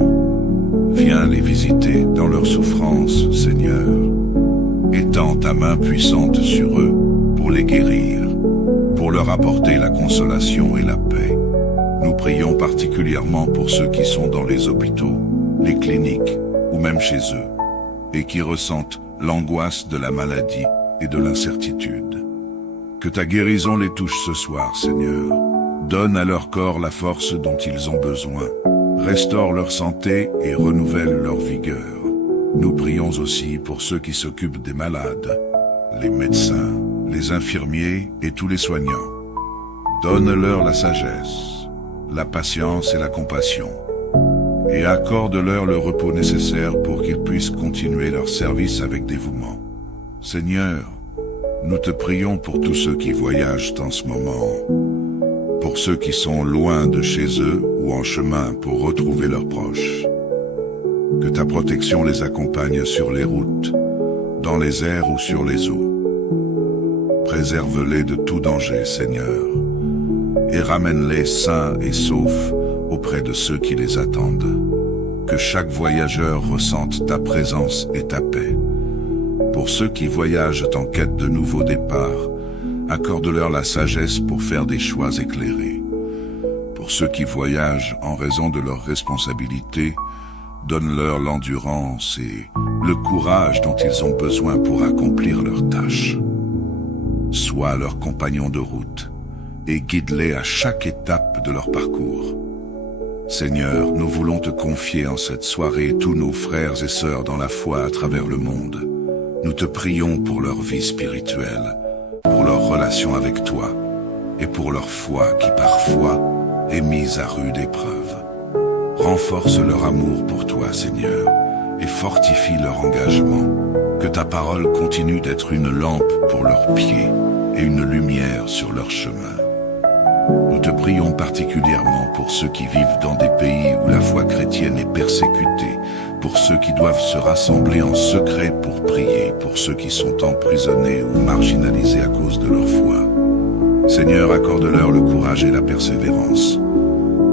Viens les visiter dans leurs souffrances, Seigneur. Étends ta main puissante sur eux pour les guérir, pour leur apporter la consolation et la paix. Nous prions particulièrement pour ceux qui sont dans les hôpitaux, les cliniques ou même chez eux, et qui ressentent l'angoisse de la maladie et de l'incertitude. Que ta guérison les touche ce soir, Seigneur. Donne à leur corps la force dont ils ont besoin. Restaure leur santé et renouvelle leur vigueur. Nous prions aussi pour ceux qui s'occupent des malades, les médecins, les infirmiers et tous les soignants. Donne-leur la sagesse, la patience et la compassion, et accorde-leur le repos nécessaire pour qu'ils puissent continuer leur service avec dévouement. Seigneur, nous te prions pour tous ceux qui voyagent en ce moment, pour ceux qui sont loin de chez eux ou en chemin pour retrouver leurs proches. Que ta protection les accompagne sur les routes, dans les airs ou sur les eaux. Préserve-les de tout danger, Seigneur, et ramène-les sains et saufs auprès de ceux qui les attendent. Que chaque voyageur ressente ta présence et ta paix. Pour ceux qui voyagent en quête de nouveaux départs, accorde-leur la sagesse pour faire des choix éclairés. Pour ceux qui voyagent en raison de leurs responsabilités, donne-leur l'endurance et le courage dont ils ont besoin pour accomplir leurs tâches. Sois leur compagnon de route et guide-les à chaque étape de leur parcours. Seigneur, nous voulons te confier en cette soirée tous nos frères et sœurs dans la foi à travers le monde. Nous te prions pour leur vie spirituelle, pour leur relation avec toi et pour leur foi qui parfois est mise à rude épreuve. Renforce leur amour pour toi, Seigneur, et fortifie leur engagement. Que ta parole continue d'être une lampe pour leurs pieds et une lumière sur leur chemin. Nous te prions particulièrement pour ceux qui vivent dans des pays où la foi chrétienne est persécutée, pour ceux qui doivent se rassembler en secret pour prier, pour ceux qui sont emprisonnés ou marginalisés à cause de leur foi. Seigneur, accorde-leur le courage et la persévérance.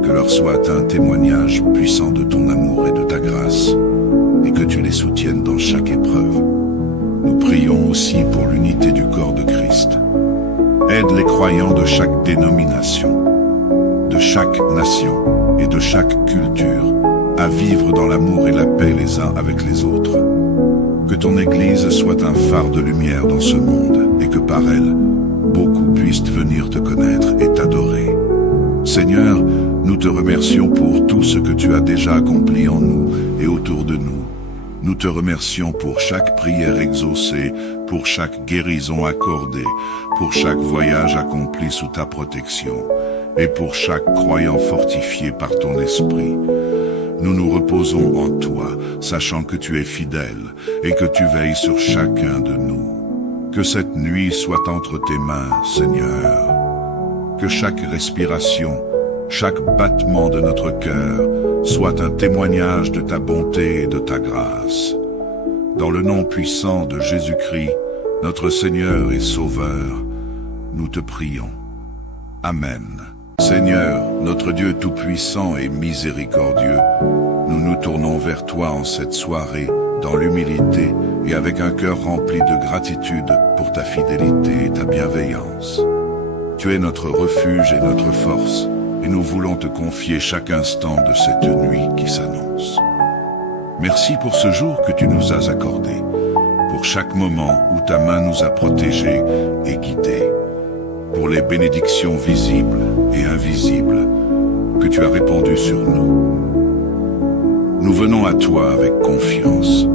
Que leur soit un témoignage puissant de ton amour et de ta grâce, et que tu les soutiennes dans chaque épreuve. Nous prions aussi pour l'unité du corps de Christ. Aide les croyants de chaque dénomination, de chaque nation et de chaque culture à vivre dans l'amour et la paix les uns avec les autres. Que ton Église soit un phare de lumière dans ce monde et que par elle, beaucoup puissent venir te connaître et t'adorer. Seigneur, nous te remercions pour tout ce que tu as déjà accompli en nous et autour de nous. Nous te remercions pour chaque prière exaucée, pour chaque guérison accordée, pour chaque voyage accompli sous ta protection, et pour chaque croyant fortifié par ton esprit. Nous nous reposons en toi, sachant que tu es fidèle et que tu veilles sur chacun de nous. Que cette nuit soit entre tes mains, Seigneur. Que chaque respiration, chaque battement de notre cœur soit un témoignage de ta bonté et de ta grâce. Dans le nom puissant de Jésus-Christ, notre Seigneur et Sauveur, nous te prions. Amen. Seigneur, notre Dieu tout-puissant et miséricordieux, nous nous tournons vers toi en cette soirée, dans l'humilité et avec un cœur rempli de gratitude pour ta fidélité et ta bienveillance. Tu es notre refuge et notre force, et nous voulons te confier chaque instant de cette nuit qui s'annonce. Merci pour ce jour que tu nous as accordé, pour chaque moment où ta main nous a protégés et guidés, pour les bénédictions visibles et invisibles que tu as répandues sur nous. Nous venons à toi avec confiance,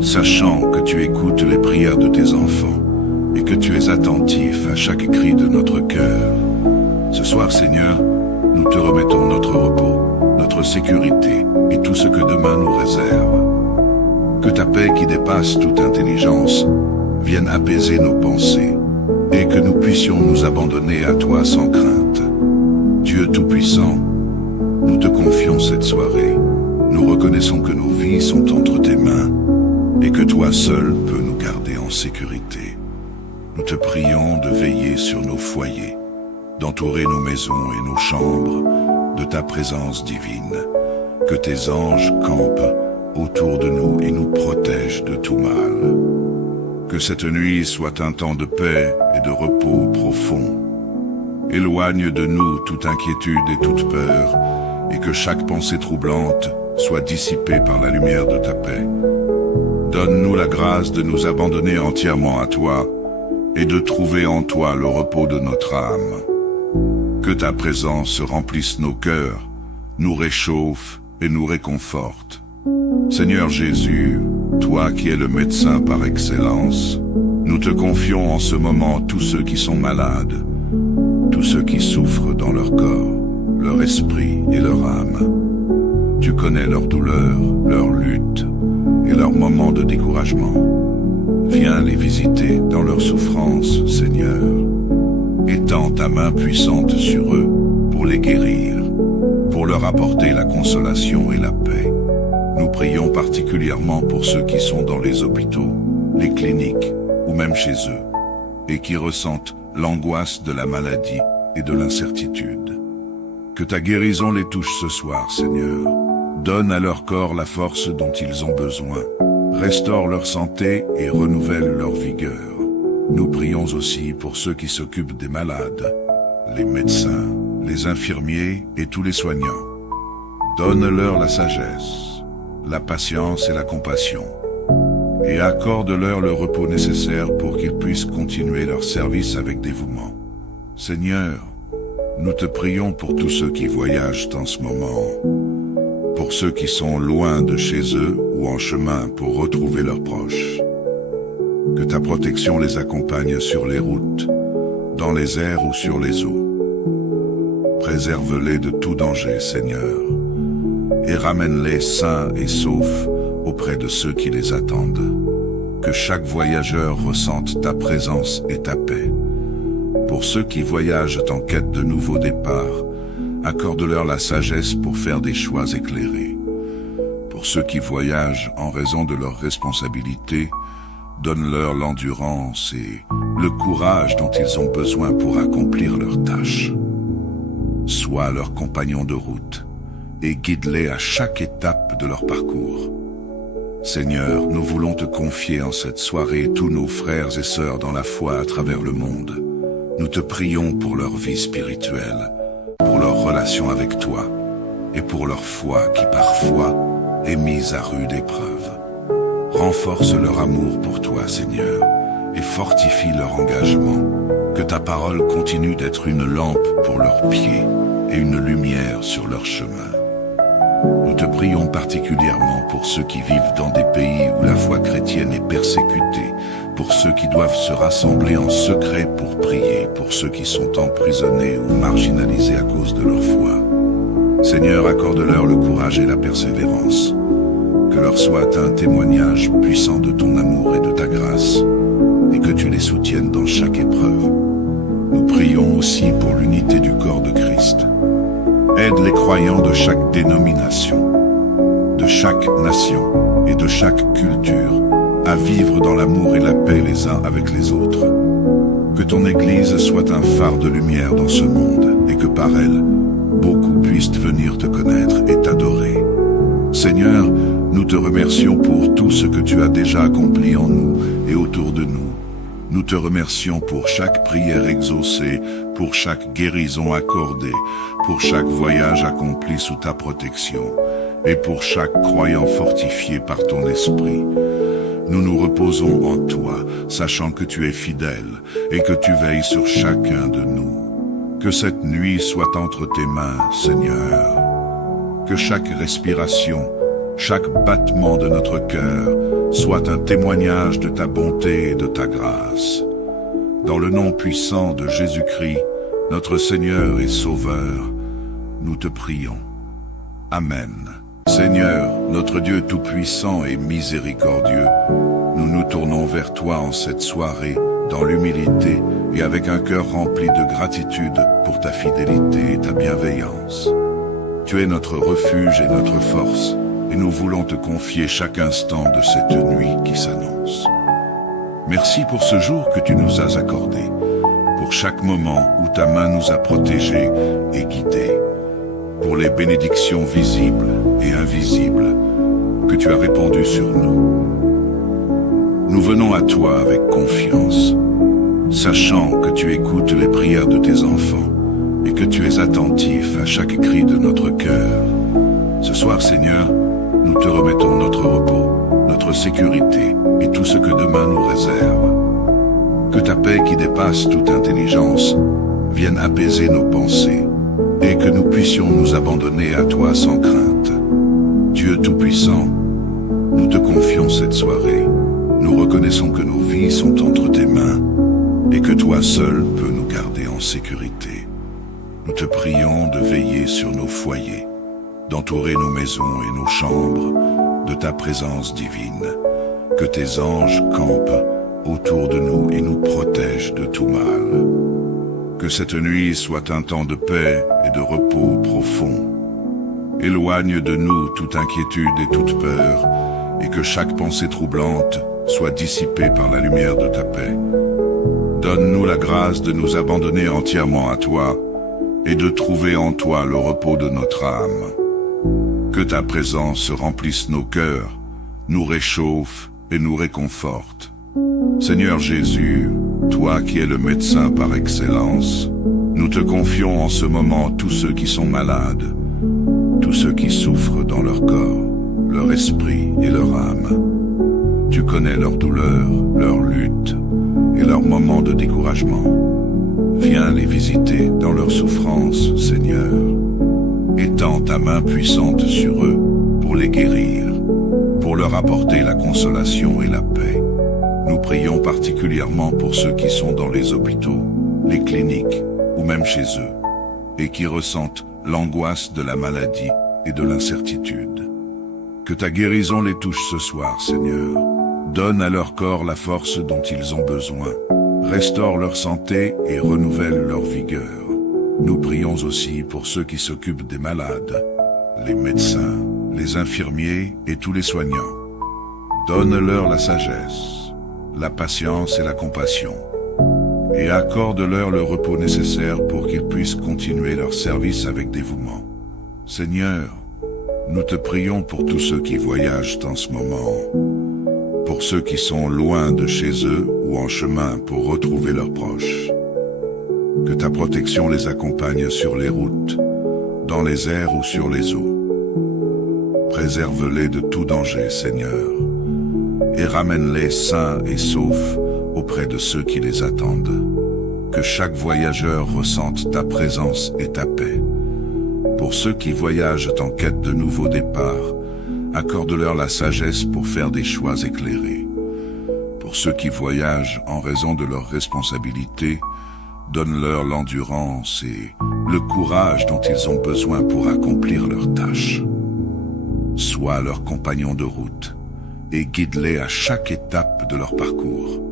sachant que tu écoutes les prières de tes enfants et que tu es attentif à chaque cri de notre cœur. Ce soir, Seigneur, nous te remettons notre repos, notre sécurité et tout ce que demain nous réserve. Que ta paix qui dépasse toute intelligence vienne apaiser nos pensées et que nous puissions nous abandonner à toi sans crainte. Dieu Tout-Puissant, nous te confions cette soirée. Nous reconnaissons que nos vies sont entre tes mains et que toi seul peux nous garder en sécurité. Nous te prions de veiller sur nos foyers, d'entourer nos maisons et nos chambres de ta présence divine. Que tes anges campent autour de nous et nous protègent de tout mal. Que cette nuit soit un temps de paix et de repos profond. Éloigne de nous toute inquiétude et toute peur, et que chaque pensée troublante soit dissipée par la lumière de ta paix. Donne-nous la grâce de nous abandonner entièrement à toi, et de trouver en toi le repos de notre âme. Que ta présence remplisse nos cœurs, nous réchauffe et nous réconforte. Seigneur Jésus, toi qui es le médecin par excellence, nous te confions en ce moment tous ceux qui sont malades, tous ceux qui souffrent dans leur corps, leur esprit et leur âme. Tu connais leurs douleurs, leurs luttes et leurs moments de découragement. Viens les visiter dans leur souffrance, Seigneur. Étends ta main puissante sur eux pour les guérir, pour leur apporter la consolation et la paix. Nous prions particulièrement pour ceux qui sont dans les hôpitaux, les cliniques ou même chez eux, et qui ressentent l'angoisse de la maladie et de l'incertitude. Que ta guérison les touche ce soir, Seigneur. Donne à leur corps la force dont ils ont besoin. Restaure leur santé et renouvelle leur vigueur. Nous prions aussi pour ceux qui s'occupent des malades, les médecins, les infirmiers et tous les soignants. Donne-leur la sagesse, la patience et la compassion, et accorde-leur le repos nécessaire pour qu'ils puissent continuer leur service avec dévouement. Seigneur, nous te prions pour tous ceux qui voyagent en ce moment, pour ceux qui sont loin de chez eux ou en chemin pour retrouver leurs proches. Que ta protection les accompagne sur les routes, dans les airs ou sur les eaux. Préserve-les de tout danger, Seigneur, et ramène-les sains et saufs auprès de ceux qui les attendent. Que chaque voyageur ressente ta présence et ta paix. Pour ceux qui voyagent en quête de nouveaux départs, accorde-leur la sagesse pour faire des choix éclairés. Pour ceux qui voyagent en raison de leurs responsabilités, donne-leur l'endurance et le courage dont ils ont besoin pour accomplir leurs tâches. Sois leur compagnon de route et guide-les à chaque étape de leur parcours. Seigneur, nous voulons te confier en cette soirée tous nos frères et sœurs dans la foi à travers le monde. Nous te prions pour leur vie spirituelle, pour leur relation avec toi et pour leur foi qui parfois est mise à rude épreuve. Renforce leur amour pour toi, Seigneur, et fortifie leur engagement. Que ta parole continue d'être une lampe pour leurs pieds et une lumière sur leur chemin. Nous te prions particulièrement pour ceux qui vivent dans des pays où la foi chrétienne est persécutée, pour ceux qui doivent se rassembler en secret pour prier, pour ceux qui sont emprisonnés ou marginalisés à cause de leur foi. Seigneur, accorde-leur le courage et la persévérance. Que leur soit un témoignage puissant de ton amour et de ta grâce, et que tu les soutiennes dans chaque épreuve. Nous prions aussi pour l'unité du corps de Christ. Aide les croyants de chaque dénomination, de chaque nation et de chaque culture à vivre dans l'amour et la paix les uns avec les autres. Que ton Église soit un phare de lumière dans ce monde et que par elle, beaucoup puissent venir te connaître et t'adorer. Seigneur, nous te remercions pour tout ce que tu as déjà accompli en nous et autour de nous. Nous te remercions pour chaque prière exaucée, pour chaque guérison accordée, pour chaque voyage accompli sous ta protection, et pour chaque croyant fortifié par ton esprit. Nous nous reposons en toi, sachant que tu es fidèle et que tu veilles sur chacun de nous. Que cette nuit soit entre tes mains, Seigneur. Que chaque respiration, chaque battement de notre cœur soit un témoignage de ta bonté et de ta grâce. Dans le nom puissant de Jésus-Christ, notre Seigneur et Sauveur, nous te prions. Amen. Seigneur, notre Dieu tout-puissant et miséricordieux, nous nous tournons vers toi en cette soirée, dans l'humilité et avec un cœur rempli de gratitude pour ta fidélité et ta bienveillance. Tu es notre refuge et notre force, et nous voulons te confier chaque instant de cette nuit qui s'annonce. Merci pour ce jour que tu nous as accordé, pour chaque moment où ta main nous a protégés et guidés, pour les bénédictions visibles et invisibles que tu as répandues sur nous. Nous venons à toi avec confiance, sachant que tu écoutes les prières de tes enfants et que tu es attentif à chaque cri de notre cœur. Ce soir, Seigneur, nous te remettons notre repos, notre sécurité et tout ce que demain nous réserve. Que ta paix qui dépasse toute intelligence vienne apaiser nos pensées et que nous puissions nous abandonner à toi sans crainte. Dieu Tout-Puissant, nous te confions cette soirée. Nous reconnaissons que nos vies sont entre tes mains et que toi seul peux nous garder en sécurité. Nous te prions de veiller sur nos foyers, d'entourer nos maisons et nos chambres de ta présence divine. Que tes anges campent autour de nous et nous protègent de tout mal. Que cette nuit soit un temps de paix et de repos profond. Éloigne de nous toute inquiétude et toute peur, et que chaque pensée troublante soit dissipée par la lumière de ta paix. Donne-nous la grâce de nous abandonner entièrement à toi, et de trouver en toi le repos de notre âme. Que ta présence remplisse nos cœurs, nous réchauffe et nous réconforte. Seigneur Jésus, toi qui es le médecin par excellence, nous te confions en ce moment tous ceux qui sont malades, tous ceux qui souffrent dans leur corps, leur esprit et leur âme. Tu connais leurs douleurs, leurs luttes et leurs moments de découragement. Viens les visiter dans leurs souffrances, Seigneur. Étends ta main puissante sur eux pour les guérir, pour leur apporter la consolation et la paix. Nous prions particulièrement pour ceux qui sont dans les hôpitaux, les cliniques ou même chez eux, et qui ressentent l'angoisse de la maladie et de l'incertitude. Que ta guérison les touche ce soir, Seigneur. Donne à leur corps la force dont ils ont besoin. Restaure leur santé et renouvelle leur vigueur. Nous prions aussi pour ceux qui s'occupent des malades, les médecins, les infirmiers et tous les soignants. Donne-leur la sagesse, la patience et la compassion, et accorde-leur le repos nécessaire pour qu'ils puissent continuer leur service avec dévouement. Seigneur, nous te prions pour tous ceux qui voyagent en ce moment, pour ceux qui sont loin de chez eux ou en chemin pour retrouver leurs proches. Que ta protection les accompagne sur les routes, dans les airs ou sur les eaux. Préserve-les de tout danger, Seigneur, et ramène-les sains et saufs auprès de ceux qui les attendent. Que chaque voyageur ressente ta présence et ta paix. Pour ceux qui voyagent en quête de nouveaux départs, accorde-leur la sagesse pour faire des choix éclairés. Pour ceux qui voyagent en raison de leurs responsabilités, donne-leur l'endurance et le courage dont ils ont besoin pour accomplir leurs tâches. Sois leur compagnon de route et guide-les à chaque étape de leur parcours.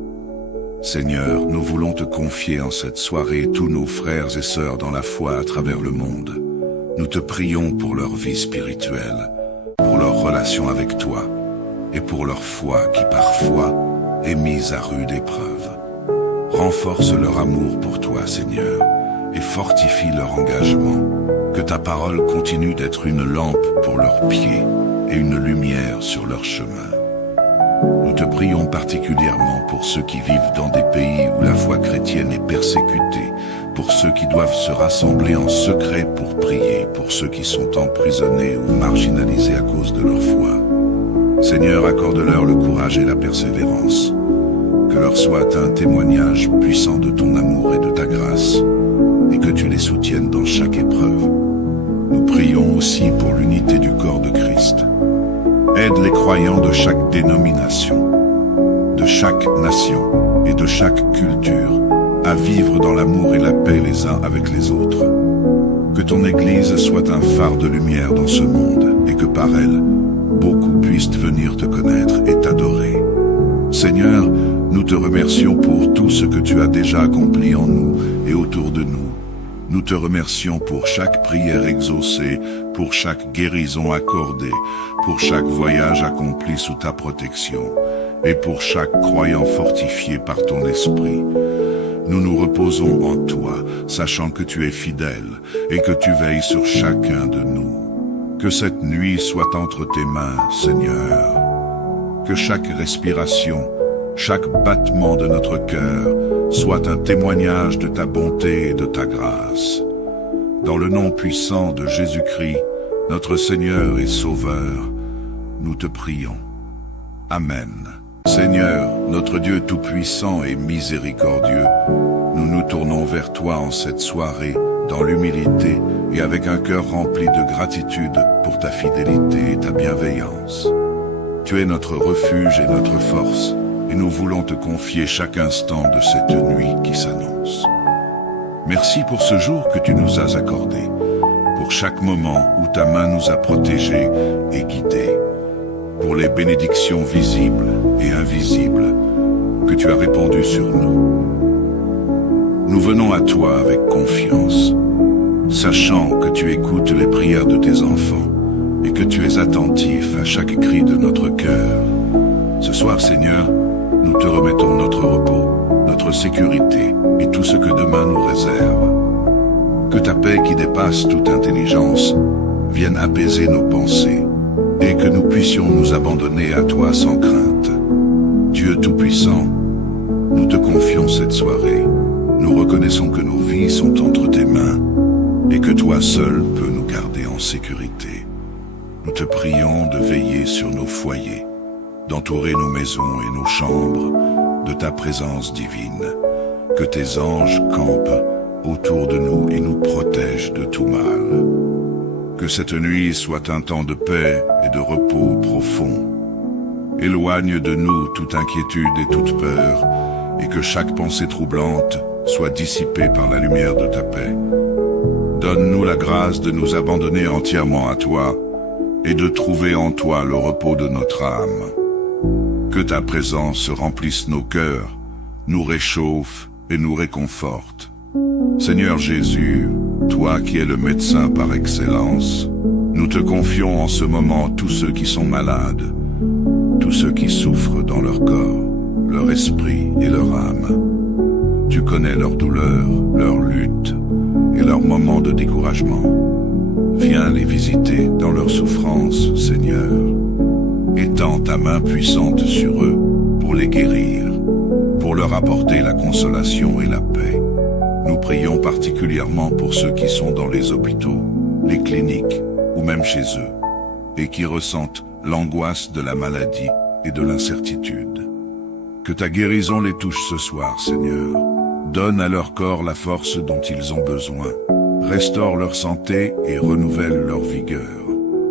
Seigneur, nous voulons te confier en cette soirée tous nos frères et sœurs dans la foi à travers le monde. Nous te prions pour leur vie spirituelle, pour leur relation avec toi et pour leur foi qui parfois est mise à rude épreuve. Renforce leur amour pour toi, Seigneur, et fortifie leur engagement. Que ta parole continue d'être une lampe pour leurs pieds et une lumière sur leur chemin. Nous te prions particulièrement pour ceux qui vivent dans des pays où la foi chrétienne est persécutée, pour ceux qui doivent se rassembler en secret pour prier, pour ceux qui sont emprisonnés ou marginalisés à cause de leur foi. Seigneur, accorde-leur le courage et la persévérance. Que leur soit un témoignage puissant de ton amour et de ta grâce, et que tu les soutiennes dans chaque épreuve. Nous prions aussi pour l'unité du corps de Christ. Aide les croyants de chaque dénomination, de chaque nation et de chaque culture à vivre dans l'amour et la paix les uns avec les autres. Que ton Église soit un phare de lumière dans ce monde et que par elle, beaucoup puissent venir te connaître et t'adorer. Seigneur, nous te remercions pour tout ce que tu as déjà accompli en nous et autour de nous. Nous te remercions pour chaque prière exaucée, pour chaque guérison accordée, pour chaque voyage accompli sous ta protection, et pour chaque croyant fortifié par ton esprit. Nous nous reposons en toi, sachant que tu es fidèle et que tu veilles sur chacun de nous. Que cette nuit soit entre tes mains, Seigneur. Que chaque respiration, chaque battement de notre cœur soit un témoignage de ta bonté et de ta grâce. Dans le nom puissant de Jésus-Christ, notre Seigneur et Sauveur, nous te prions. Amen. Seigneur, notre Dieu tout-puissant et miséricordieux, nous nous tournons vers toi en cette soirée, dans l'humilité et avec un cœur rempli de gratitude pour ta fidélité et ta bienveillance. Tu es notre refuge et notre force, et nous voulons te confier chaque instant de cette nuit qui s'annonce. Merci pour ce jour que tu nous as accordé, pour chaque moment où ta main nous a protégés et guidés, pour les bénédictions visibles et invisibles que tu as répandues sur nous. Nous venons à toi avec confiance, sachant que tu écoutes les prières de tes enfants et que tu es attentif à chaque cri de notre cœur. Ce soir, Seigneur, nous te remettons notre repos, notre sécurité et tout ce que demain nous réserve. Que ta paix qui dépasse toute intelligence vienne apaiser nos pensées et que nous puissions nous abandonner à toi sans crainte. Dieu Tout-Puissant, nous te confions cette soirée. Nous reconnaissons que nos vies sont entre tes mains et que toi seul peux nous garder en sécurité. Nous te prions de veiller sur nos foyers, d'entourer nos maisons et nos chambres de ta présence divine. Que tes anges campent autour de nous et nous protègent de tout mal. Que cette nuit soit un temps de paix et de repos profond. Éloigne de nous toute inquiétude et toute peur, et que chaque pensée troublante soit dissipée par la lumière de ta paix. Donne-nous la grâce de nous abandonner entièrement à toi et de trouver en toi le repos de notre âme. Que ta présence remplisse nos cœurs, nous réchauffe et nous réconforte. Seigneur Jésus, toi qui es le médecin par excellence, nous te confions en ce moment tous ceux qui sont malades, tous ceux qui souffrent dans leur corps, leur esprit et leur âme. Tu connais leurs douleurs, leurs luttes et leurs moments de découragement. Viens les visiter dans leur souffrance, Seigneur. Étends ta main puissante sur eux pour les guérir, pour leur apporter la consolation et la paix. Nous prions particulièrement pour ceux qui sont dans les hôpitaux, les cliniques ou même chez eux, et qui ressentent l'angoisse de la maladie et de l'incertitude. Que ta guérison les touche ce soir, Seigneur. Donne à leur corps la force dont ils ont besoin. Restaure leur santé et renouvelle leur vigueur.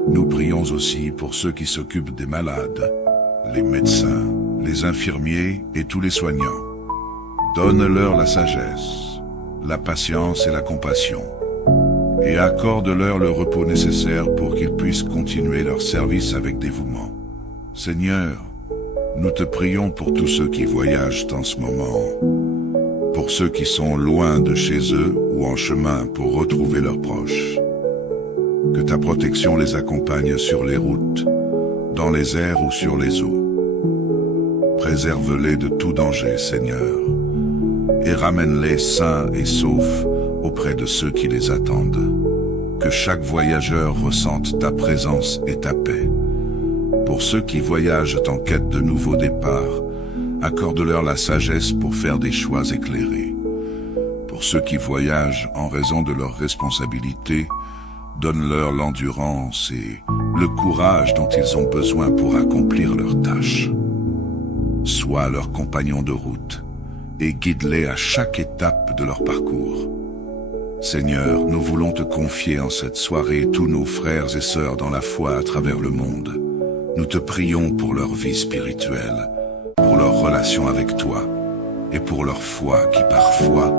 Nous prions aussi pour ceux qui s'occupent des malades, les médecins, les infirmiers et tous les soignants. Donne-leur la sagesse, la patience et la compassion, et accorde-leur le repos nécessaire pour qu'ils puissent continuer leur service avec dévouement. Seigneur, nous te prions pour tous ceux qui voyagent en ce moment, pour ceux qui sont loin de chez eux ou en chemin pour retrouver leurs proches. Que ta protection les accompagne sur les routes, dans les airs ou sur les eaux. Préserve-les de tout danger, Seigneur, et ramène-les sains et saufs auprès de ceux qui les attendent. Que chaque voyageur ressente ta présence et ta paix. Pour ceux qui voyagent en quête de nouveaux départs, accorde-leur la sagesse pour faire des choix éclairés. Pour ceux qui voyagent en raison de leurs responsabilités, donne-leur l'endurance et le courage dont ils ont besoin pour accomplir leurs tâches. Sois leur compagnon de route et guide-les à chaque étape de leur parcours. Seigneur, nous voulons te confier en cette soirée tous nos frères et sœurs dans la foi à travers le monde. Nous te prions pour leur vie spirituelle, pour leur relation avec toi et pour leur foi qui parfois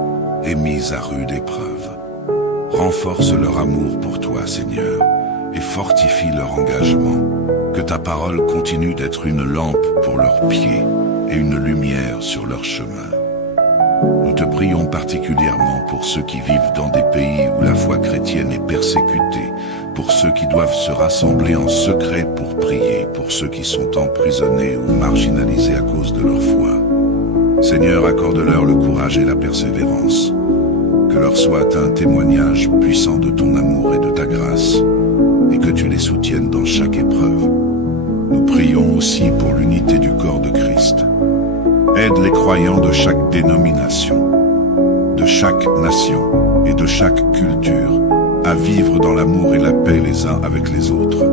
est mise à rude épreuve. Renforce leur amour pour toi, Seigneur, et fortifie leur engagement. Que ta parole continue d'être une lampe pour leurs pieds et une lumière sur leur chemin. Nous te prions particulièrement pour ceux qui vivent dans des pays où la foi chrétienne est persécutée, pour ceux qui doivent se rassembler en secret pour prier, pour ceux qui sont emprisonnés ou marginalisés à cause de leur foi. Seigneur, accorde-leur le courage et la persévérance. Que leur soit un témoignage puissant de ton amour et de ta grâce, et que tu les soutiennes dans chaque épreuve. Nous prions aussi pour l'unité du corps de Christ. Aide les croyants de chaque dénomination, de chaque nation et de chaque culture à vivre dans l'amour et la paix les uns avec les autres.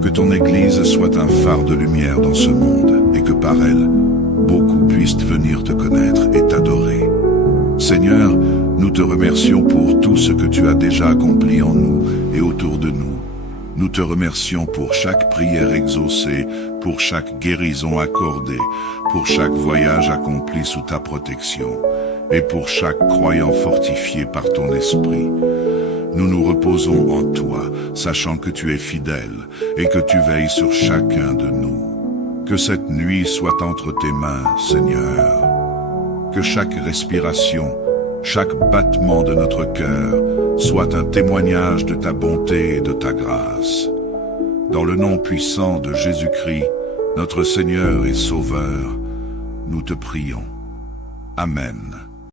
Que ton Église soit un phare de lumière dans ce monde et que par elle, beaucoup puissent venir te connaître et t'adorer. Seigneur, nous te remercions pour tout ce que tu as déjà accompli en nous et autour de nous. Nous te remercions pour chaque prière exaucée, pour chaque guérison accordée, pour chaque voyage accompli sous ta protection, et pour chaque croyant fortifié par ton esprit. Nous nous reposons en toi, sachant que tu es fidèle et que tu veilles sur chacun de nous. Que cette nuit soit entre tes mains, Seigneur. Que chaque respiration, chaque battement de notre cœur soit un témoignage de ta bonté et de ta grâce. Dans le nom puissant de Jésus-Christ, notre Seigneur et Sauveur, nous te prions. Amen.